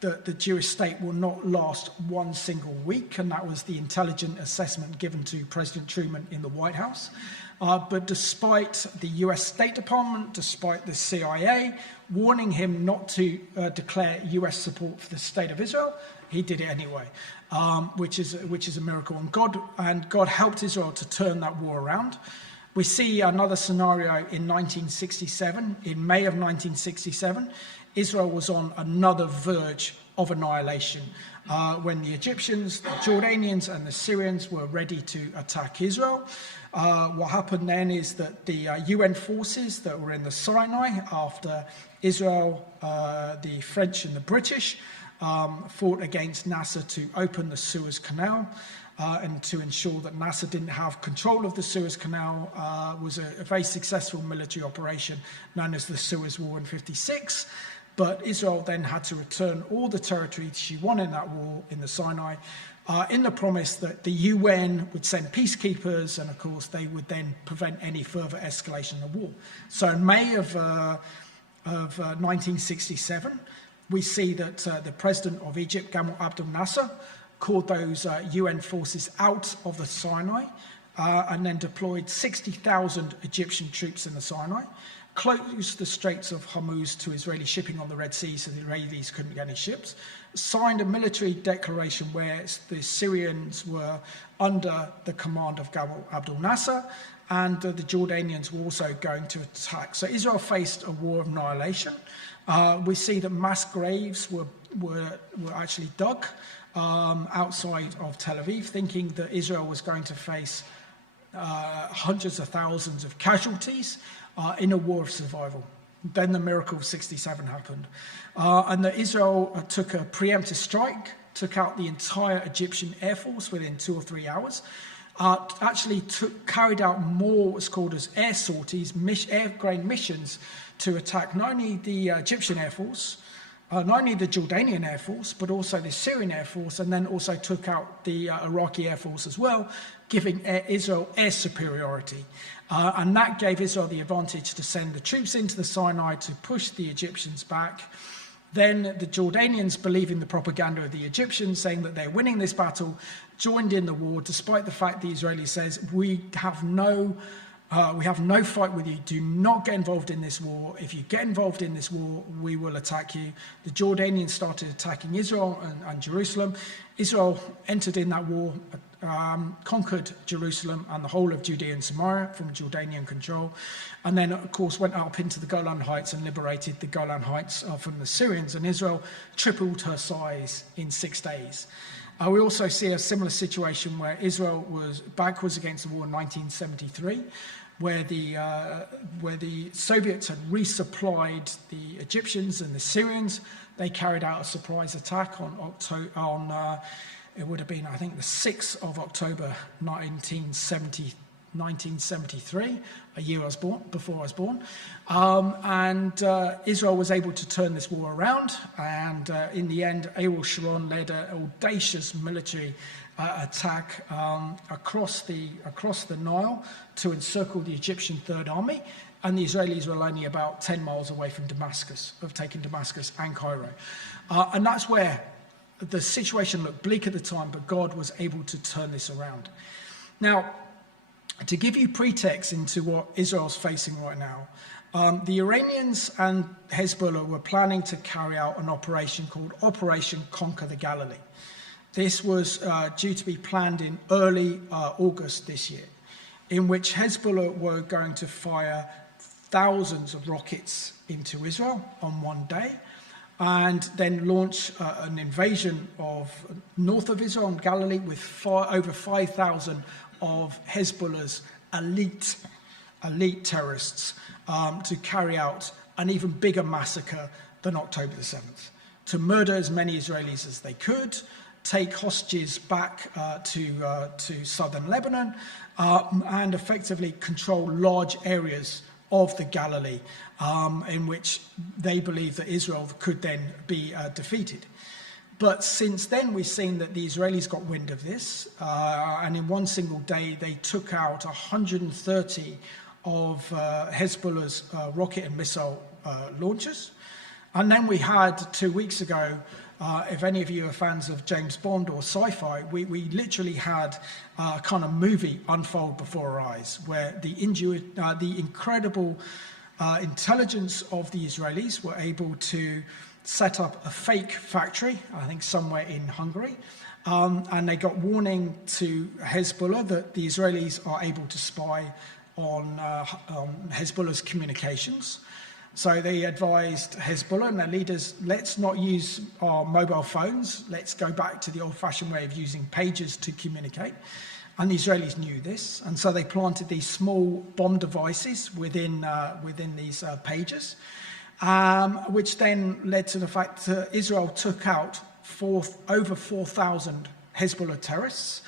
the Jewish state will not last one single week, and that was the intelligent assessment given to President Truman in the White House. But despite the US State Department, despite the CIA warning him not to declare US support for the state of Israel, he did it anyway, which is a miracle. And God helped Israel to turn that war around. We see another scenario in 1967. In May of 1967, Israel was on another verge of annihilation when the Egyptians, the Jordanians, and the Syrians were ready to attack Israel. What happened then is that the UN forces that were in the Sinai after Israel, the French and the British fought against Nasser to open the Suez Canal. And to ensure that Nasser didn't have control of the Suez Canal was a very successful military operation known as the Suez War in 1956. But Israel then had to return all the territory she won in that war in the Sinai, in the promise that the UN would send peacekeepers, and of course they would then prevent any further escalation of the war. So in May of 1967, we see that the president of Egypt, Gamal Abdel Nasser, called those UN forces out of the Sinai and then deployed 60,000 Egyptian troops in the Sinai, closed the Straits of Hormuz to Israeli shipping on the Red Sea so the Israelis couldn't get any ships, signed a military declaration where the Syrians were under the command of Gamal Abdel Nasser, and the Jordanians were also going to attack. So Israel faced a war of annihilation. We see that mass graves were actually dug outside of Tel Aviv, thinking that Israel was going to face hundreds of thousands of casualties in a war of survival. Then the miracle of 67 happened. And that Israel took a preemptive strike, took out the entire Egyptian Air Force within 2 or 3 hours, carried out more what's called as air sorties, air-grain missions to attack not only the Egyptian Air Force, not only the Jordanian Air Force, but also the Syrian Air Force, and then also took out the Iraqi Air Force as well, giving Israel air superiority. And that gave Israel the advantage to send the troops into the Sinai to push the Egyptians back. Then the Jordanians, believing the propaganda of the Egyptians, saying that they're winning this battle, joined in the war, despite the fact the Israelis says, we have no fight with you. Do not get involved in this war. If you get involved in this war, we will attack you. The Jordanians started attacking Israel and Jerusalem. Israel entered in that war, conquered Jerusalem and the whole of Judea and Samaria from Jordanian control, and then, of course, went up into the Golan Heights and liberated the Golan Heights from the Syrians, and Israel tripled her size in 6 days. We also see a similar situation where Israel was backwards against the war in 1973, where the Soviets had resupplied the Egyptians and the Syrians. They carried out a surprise attack it would have been, I think, the 6th of October 1973, a year before I was born. And Israel was able to turn this war around, and in the end, Ariel Sharon led an audacious military attack across the Nile to encircle the Egyptian Third Army, and the Israelis were only about 10 miles away from Damascus, of taking Damascus and Cairo. And that's where the situation looked bleak at the time, but God was able to turn this around. Now, to give you pretext into what Israel's facing right now, the Iranians and Hezbollah were planning to carry out an operation called Operation Conquer the Galilee. This was due to be planned in early August this year, in which Hezbollah were going to fire thousands of rockets into Israel on one day, and then launch an invasion of north of Israel and Galilee with over 5,000 of Hezbollah's elite terrorists to carry out an even bigger massacre than October the 7th, to murder as many Israelis as they could, take hostages back to southern Lebanon, and effectively control large areas of the Galilee, in which they believe that Israel could then be defeated. But since then, we've seen that the Israelis got wind of this, and in one single day, they took out 130 of Hezbollah's rocket and missile launchers. And then we had 2 weeks ago, if any of you are fans of James Bond or sci-fi, we literally had a kind of movie unfold before our eyes, where the incredible intelligence of the Israelis were able to set up a fake factory, I think somewhere in Hungary, and they got warning to Hezbollah that the Israelis are able to spy on Hezbollah's communications. So they advised Hezbollah and their leaders, let's not use our mobile phones, let's go back to the old-fashioned way of using pagers to communicate. And the Israelis knew this, and so they planted these small bomb devices within these pagers, which then led to the fact that Israel took out over 4,000 Hezbollah terrorists,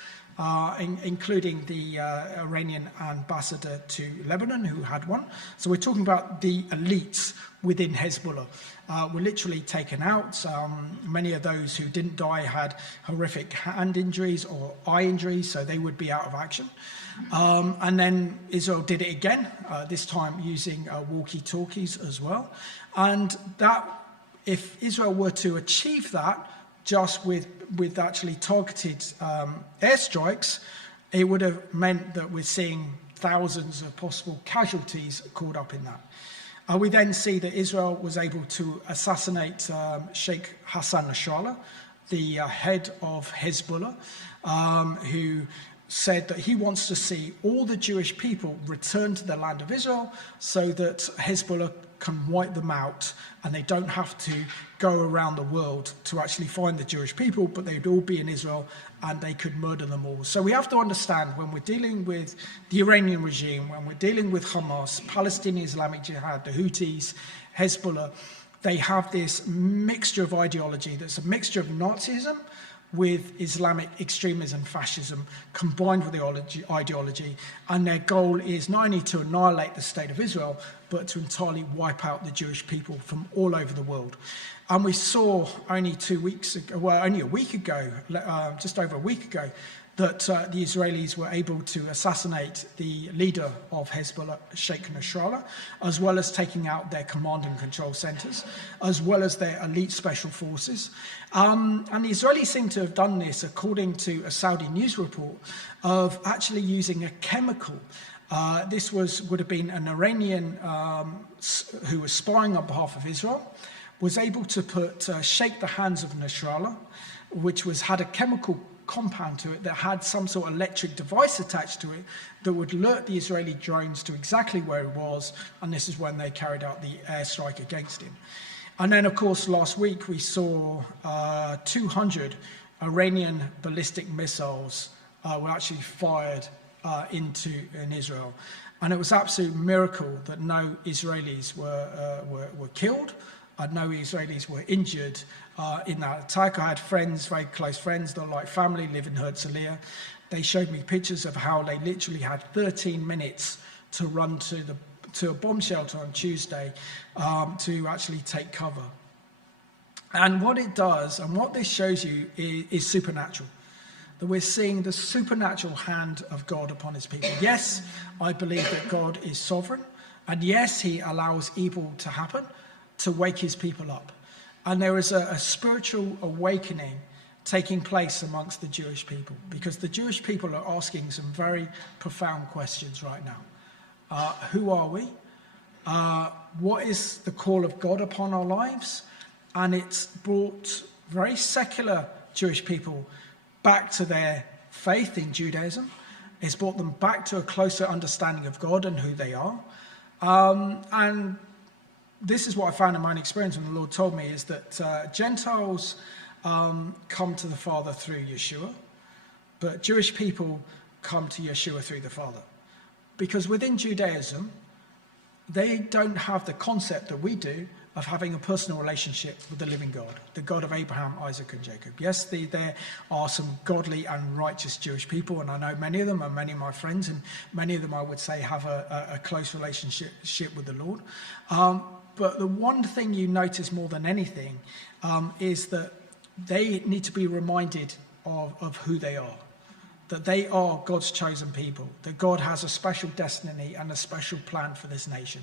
including the Iranian ambassador to Lebanon, who had one. So we're talking about the elites within Hezbollah were literally taken out. Many of those who didn't die had horrific hand injuries or eye injuries, so they would be out of action. And then Israel did it again, this time using walkie-talkies as well. And that, if Israel were to achieve that just with actually targeted airstrikes, it would have meant that we're seeing thousands of possible casualties caught up in that. We then see that Israel was able to assassinate Sheikh Hassan Nasrallah, the head of Hezbollah, who said that he wants to see all the Jewish people return to the land of Israel so that Hezbollah can wipe them out and they don't have to go around the world to actually find the Jewish people, but they'd all be in Israel and they could murder them all. So we have to understand, when we're dealing with the Iranian regime, when we're dealing with Hamas, Palestinian Islamic Jihad, the Houthis, Hezbollah, they have this mixture of ideology that's a mixture of Nazism with Islamic extremism, fascism, combined with the ideology, and their goal is not only to annihilate the state of Israel, but to entirely wipe out the Jewish people from all over the world. And we saw only a week ago, just over a week ago, that the Israelis were able to assassinate the leader of Hezbollah, Sheikh Nasrallah, as well as taking out their command and control centers, as well as their elite special forces. And the Israelis seem to have done this, according to a Saudi news report, of actually using a chemical. This would have been an Iranian who was spying on behalf of Israel, was able to shake the hands of Nasrallah, which had a chemical compound to it that had some sort of electric device attached to it that would alert the Israeli drones to exactly where it was, and this is when they carried out the airstrike against him. And then, of course, last week we saw 200 Iranian ballistic missiles were actually fired in Israel, and it was an absolute miracle that no Israelis were killed. No Israelis were injured in that attack. I had friends, very close friends, that are like family, live in Herzliya. They showed me pictures of how they literally had 13 minutes to run to a bomb shelter on Tuesday to actually take cover. And what it does, and what this shows you, is supernatural. That we're seeing the supernatural hand of God upon his people. Yes, I believe that God is sovereign, and yes, he allows evil to happen to wake his people up. And there is a spiritual awakening taking place amongst the Jewish people, because the Jewish people are asking some very profound questions right now. Who are we? What is the call of God upon our lives? And it's brought very secular Jewish people back to their faith in Judaism. It's brought them back to a closer understanding of God and who they are. And this is what I found in my own experience when the Lord told me, is that Gentiles come to the Father through Yeshua, but Jewish people come to Yeshua through the Father. Because within Judaism, they don't have the concept that we do of having a personal relationship with the living God, the God of Abraham, Isaac, and Jacob. Yes, there are some godly and righteous Jewish people, and I know many of them are many of my friends, and many of them, I would say, have a close relationship with the Lord. But the one thing you notice more than anything is that they need to be reminded of who they are, that they are God's chosen people, that God has a special destiny and a special plan for this nation.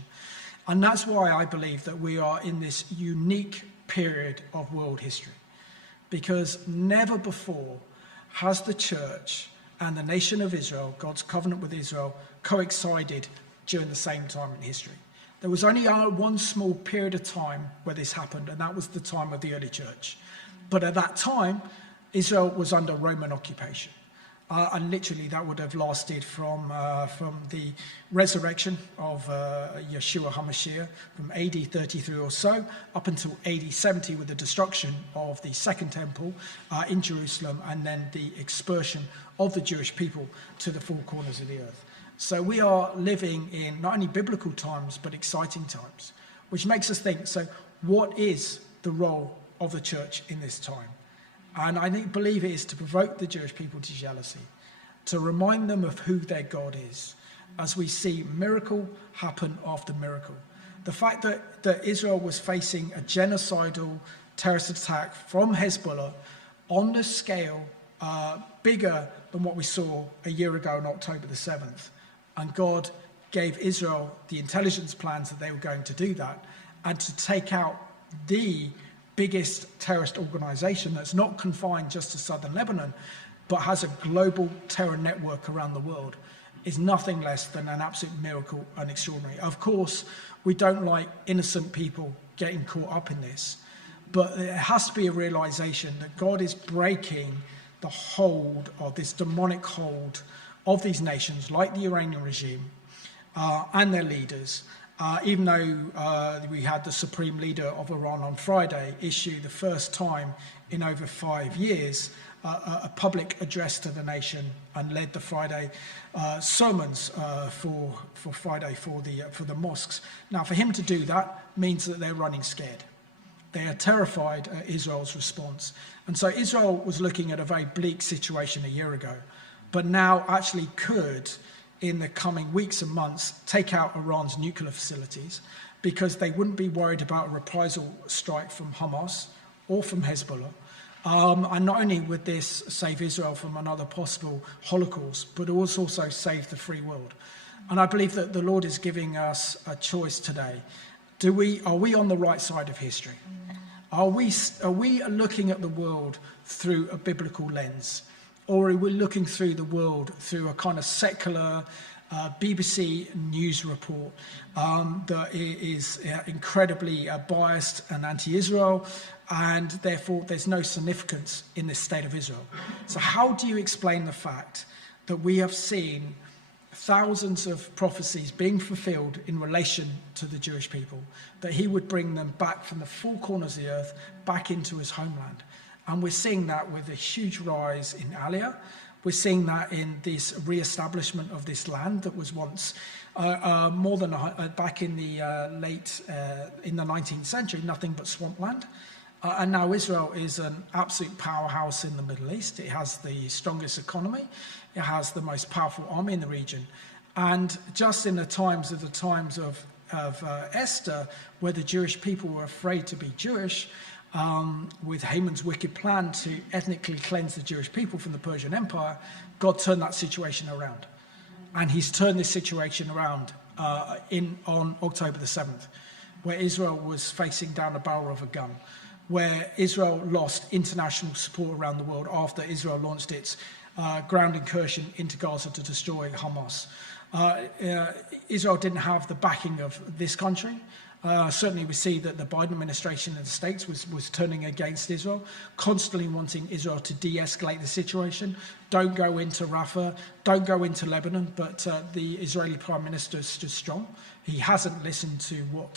And that's why I believe that we are in this unique period of world history, because never before has the church and the nation of Israel, God's covenant with Israel, coincided during the same time in history. There was only one small period of time where this happened, and that was the time of the early church. But at that time, Israel was under Roman occupation. And literally that would have lasted from the resurrection of Yeshua HaMashiach from AD 33 or so up until AD 70 with the destruction of the Second Temple in Jerusalem, and then the expulsion of the Jewish people to the four corners of the earth. So we are living in not only biblical times but exciting times, which makes us think, so what is the role of the church in this time? And I believe it is to provoke the Jewish people to jealousy, to remind them of who their God is, as we see miracle happen after miracle. The fact that Israel was facing a genocidal terrorist attack from Hezbollah on the scale bigger than what we saw a year ago on October the 7th. And God gave Israel the intelligence plans that they were going to do that, and to take out the biggest terrorist organization that's not confined just to southern Lebanon, but has a global terror network around the world, is nothing less than an absolute miracle and extraordinary. Of course, we don't like innocent people getting caught up in this, but there has to be a realization that God is breaking the hold of this demonic hold of these nations, like the Iranian regime and their leaders. Even though we had the supreme leader of Iran on Friday issue the first time in over 5 years a public address to the nation, and led the Friday sermons for Friday for the mosques. Now, for him to do that means that they're running scared. They are terrified at Israel's response. And so Israel was looking at a very bleak situation a year ago, but now actually could, in the coming weeks and months, take out Iran's nuclear facilities, because they wouldn't be worried about a reprisal strike from Hamas or from Hezbollah. And not only would this save Israel from another possible Holocaust, but also save the free world. And I believe that the Lord is giving us a choice today. Are we on the right side of history? Are we looking at the world through a biblical lens? Or are we looking through the world through a kind of secular BBC news report that is incredibly biased and anti-Israel, and therefore there's no significance in this state of Israel? So how do you explain the fact that we have seen thousands of prophecies being fulfilled in relation to the Jewish people, that he would bring them back from the four corners of the earth back into his homeland? And we're seeing that with a huge rise in Aliyah. We're seeing that in this re-establishment of this land that was once more than back in the in the 19th century, nothing but swampland. And now Israel is an absolute powerhouse in the Middle East. It has the strongest economy. It has the most powerful army in the region. And just in the times of Esther, where the Jewish people were afraid to be Jewish, with Haman's wicked plan to ethnically cleanse the Jewish people from the Persian Empire, God turned that situation around. And he's turned this situation around on October the 7th, where Israel was facing down the barrel of a gun, where Israel lost international support around the world after Israel launched its ground incursion into Gaza to destroy Hamas. Israel didn't have the backing of this country. Certainly we see that the Biden administration in the States was turning against Israel, constantly wanting Israel to de-escalate the situation. Don't go into Rafah, don't go into Lebanon, but the Israeli Prime Minister stood strong. He hasn't listened to what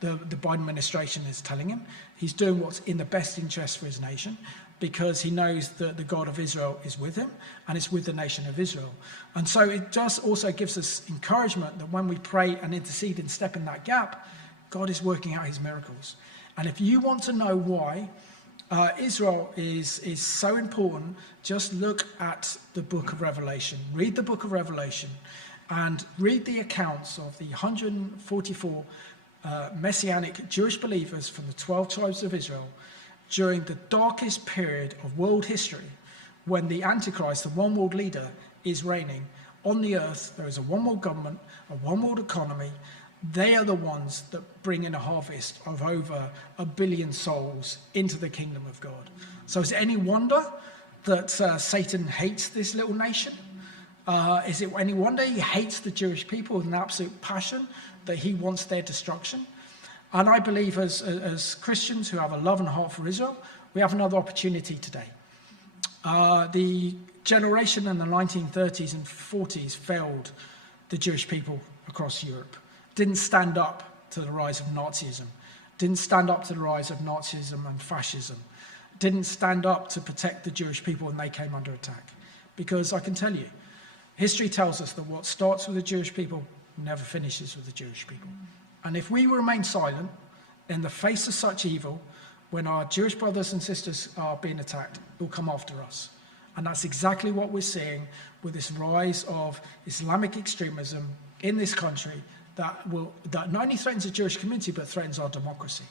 the Biden administration is telling him. He's doing what's in the best interest for his nation, because he knows that the God of Israel is with him, and it's with the nation of Israel. And so it just also gives us encouragement that when we pray and intercede and step in that gap, God is working out his miracles. And if you want to know why Israel is so important, just look at the book of Revelation. Read the book of Revelation and read the accounts of the 144 Messianic Jewish believers from the 12 tribes of Israel during the darkest period of world history, when the Antichrist, the one world leader, is reigning on the earth. There is a one world government, a one world economy. They are the ones that bring in a harvest of over 1 billion souls into the kingdom of God. So is it any wonder that Satan hates this little nation? Is it any wonder he hates the Jewish people with an absolute passion, that he wants their destruction? And I believe as Christians who have a love and heart for Israel, we have another opportunity today. The generation in the 1930s and 40s failed the Jewish people across Europe. Didn't stand up to the rise of Nazism. Didn't stand up to the rise of Nazism and fascism. Didn't stand up to protect the Jewish people when they came under attack. Because I can tell you, history tells us that what starts with the Jewish people never finishes with the Jewish people. And if we remain silent in the face of such evil, when our Jewish brothers and sisters are being attacked, it will come after us. And that's exactly what we're seeing with this rise of Islamic extremism in this country that not only threatens the Jewish community, but threatens our democracy.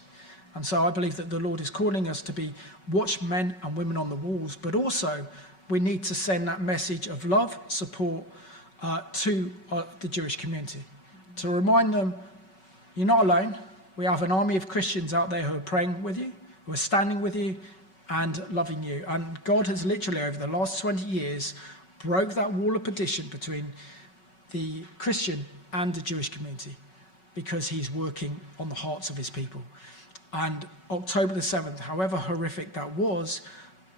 And so I believe that the Lord is calling us to be watchmen and women on the walls, but also we need to send that message of love, support to the Jewish community, to remind them, you're not alone. We have an army of Christians out there who are praying with you, who are standing with you and loving you. And God has literally, over the last 20 years, broke that wall of partition between the Christian and the Jewish community, because he's working on the hearts of his people. And October the 7th, however horrific that was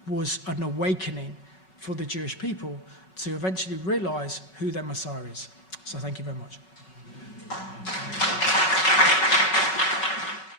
an awakening for the Jewish people to eventually realize who their Messiah is. So thank you very much.